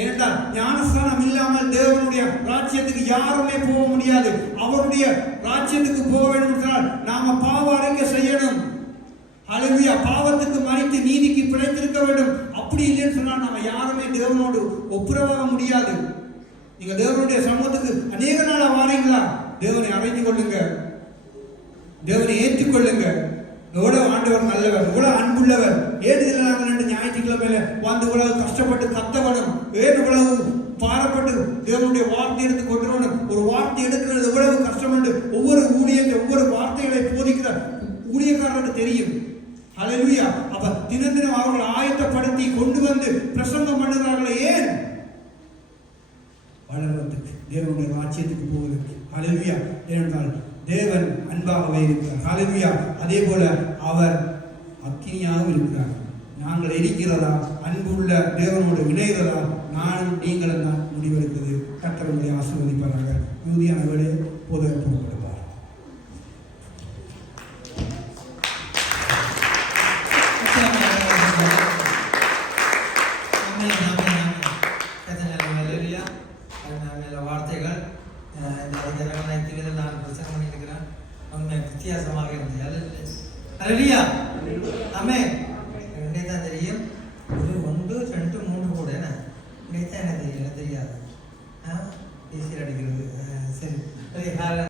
ஏனென்றால் ஞானஸ்தானம் இல்லாமல் தேவனுடைய ராஜ்யத்துக்கு யாருமே போக முடியாது. அவருடைய ராஜ்யத்துக்கு போக வேண்டும் என்றால் நாம பாவ அறிக்கை செய்யணும். ஹல்லேலூயா. பாவத்துக்கு மறித்து நீதிக்கு பிழைத்திருக்க வேண்டும். அப்படி இல்லைன்னு சொன்னால் நாம யாருமே தேவனோடு ஒப்புரவாக முடியாது. நீங்க தேவனுடைய சமூகத்துக்கு அநேக நாளா வாரீங்களா, தேவனை அறிந்து கொள்ளுங்க, தேவனை ஏற்றுக்கொள்ளுங்க. எவ்வளவு ஆண்டவர் நல்லவர், எவ்வளவு அன்புள்ளவர். ஏன் இதில் நாங்கள் 2 ஞாயிற்றுக்கிழமையில வந்து இவ்வளவு கஷ்டப்பட்டு கத்தவனும், ஏன் இவ்வளவு பாரப்பட்டு தேவனுடைய வார்த்தை எடுத்து கொண்டு வரணும். ஒரு வார்த்தை எடுக்கிறது எவ்வளவு கஷ்டம் என்று ஒவ்வொரு ஊழியர்கள் ஒவ்வொரு வார்த்தைகளை போதிக்கிற ஊழியக்காரர்களுக்கு தெரியும். ஹல்லேலூயா. அப்ப தினம் அவர்கள் ஆயத்தப்படுத்தி கொண்டு வந்து பிரசங்கம் பண்ணுகிறார்களே, ஏன்? வளர்வதற்கு, தேவனுடைய ராஜ்யத்துக்கு போவதற்கு. ஹல்லேலூயா. ஏனென்றால் தேவன் அன்பாகவே இருக்கிறார். ஹல்லேலூயா. அதே போல அவர் அக்கினியாகவும் இருக்கிறார். நாங்கள் இருக்கிறதா, அன்புள்ள தேவனோடு இணைகிறதா, நானும் நீங்களும் தான் முடிவெடுக்கிறது. கர்த்தருடைய ஆசீர்வதிப்பாராக. யூதியான வேலை போதகர் பொறுப்படுவார். வார்த்தைகள் நான் பிரசங்கம் பண்ணியிருக்கிறேன். உண்மை வித்தியாசமாக இருந்தது. ஹல்லேலூயா. ஆமென். தான் தெரியும். ஒரு 1 2 3 கூட என்ன தெரியாது. ஈஸியாக அடிக்கிறது. சரி.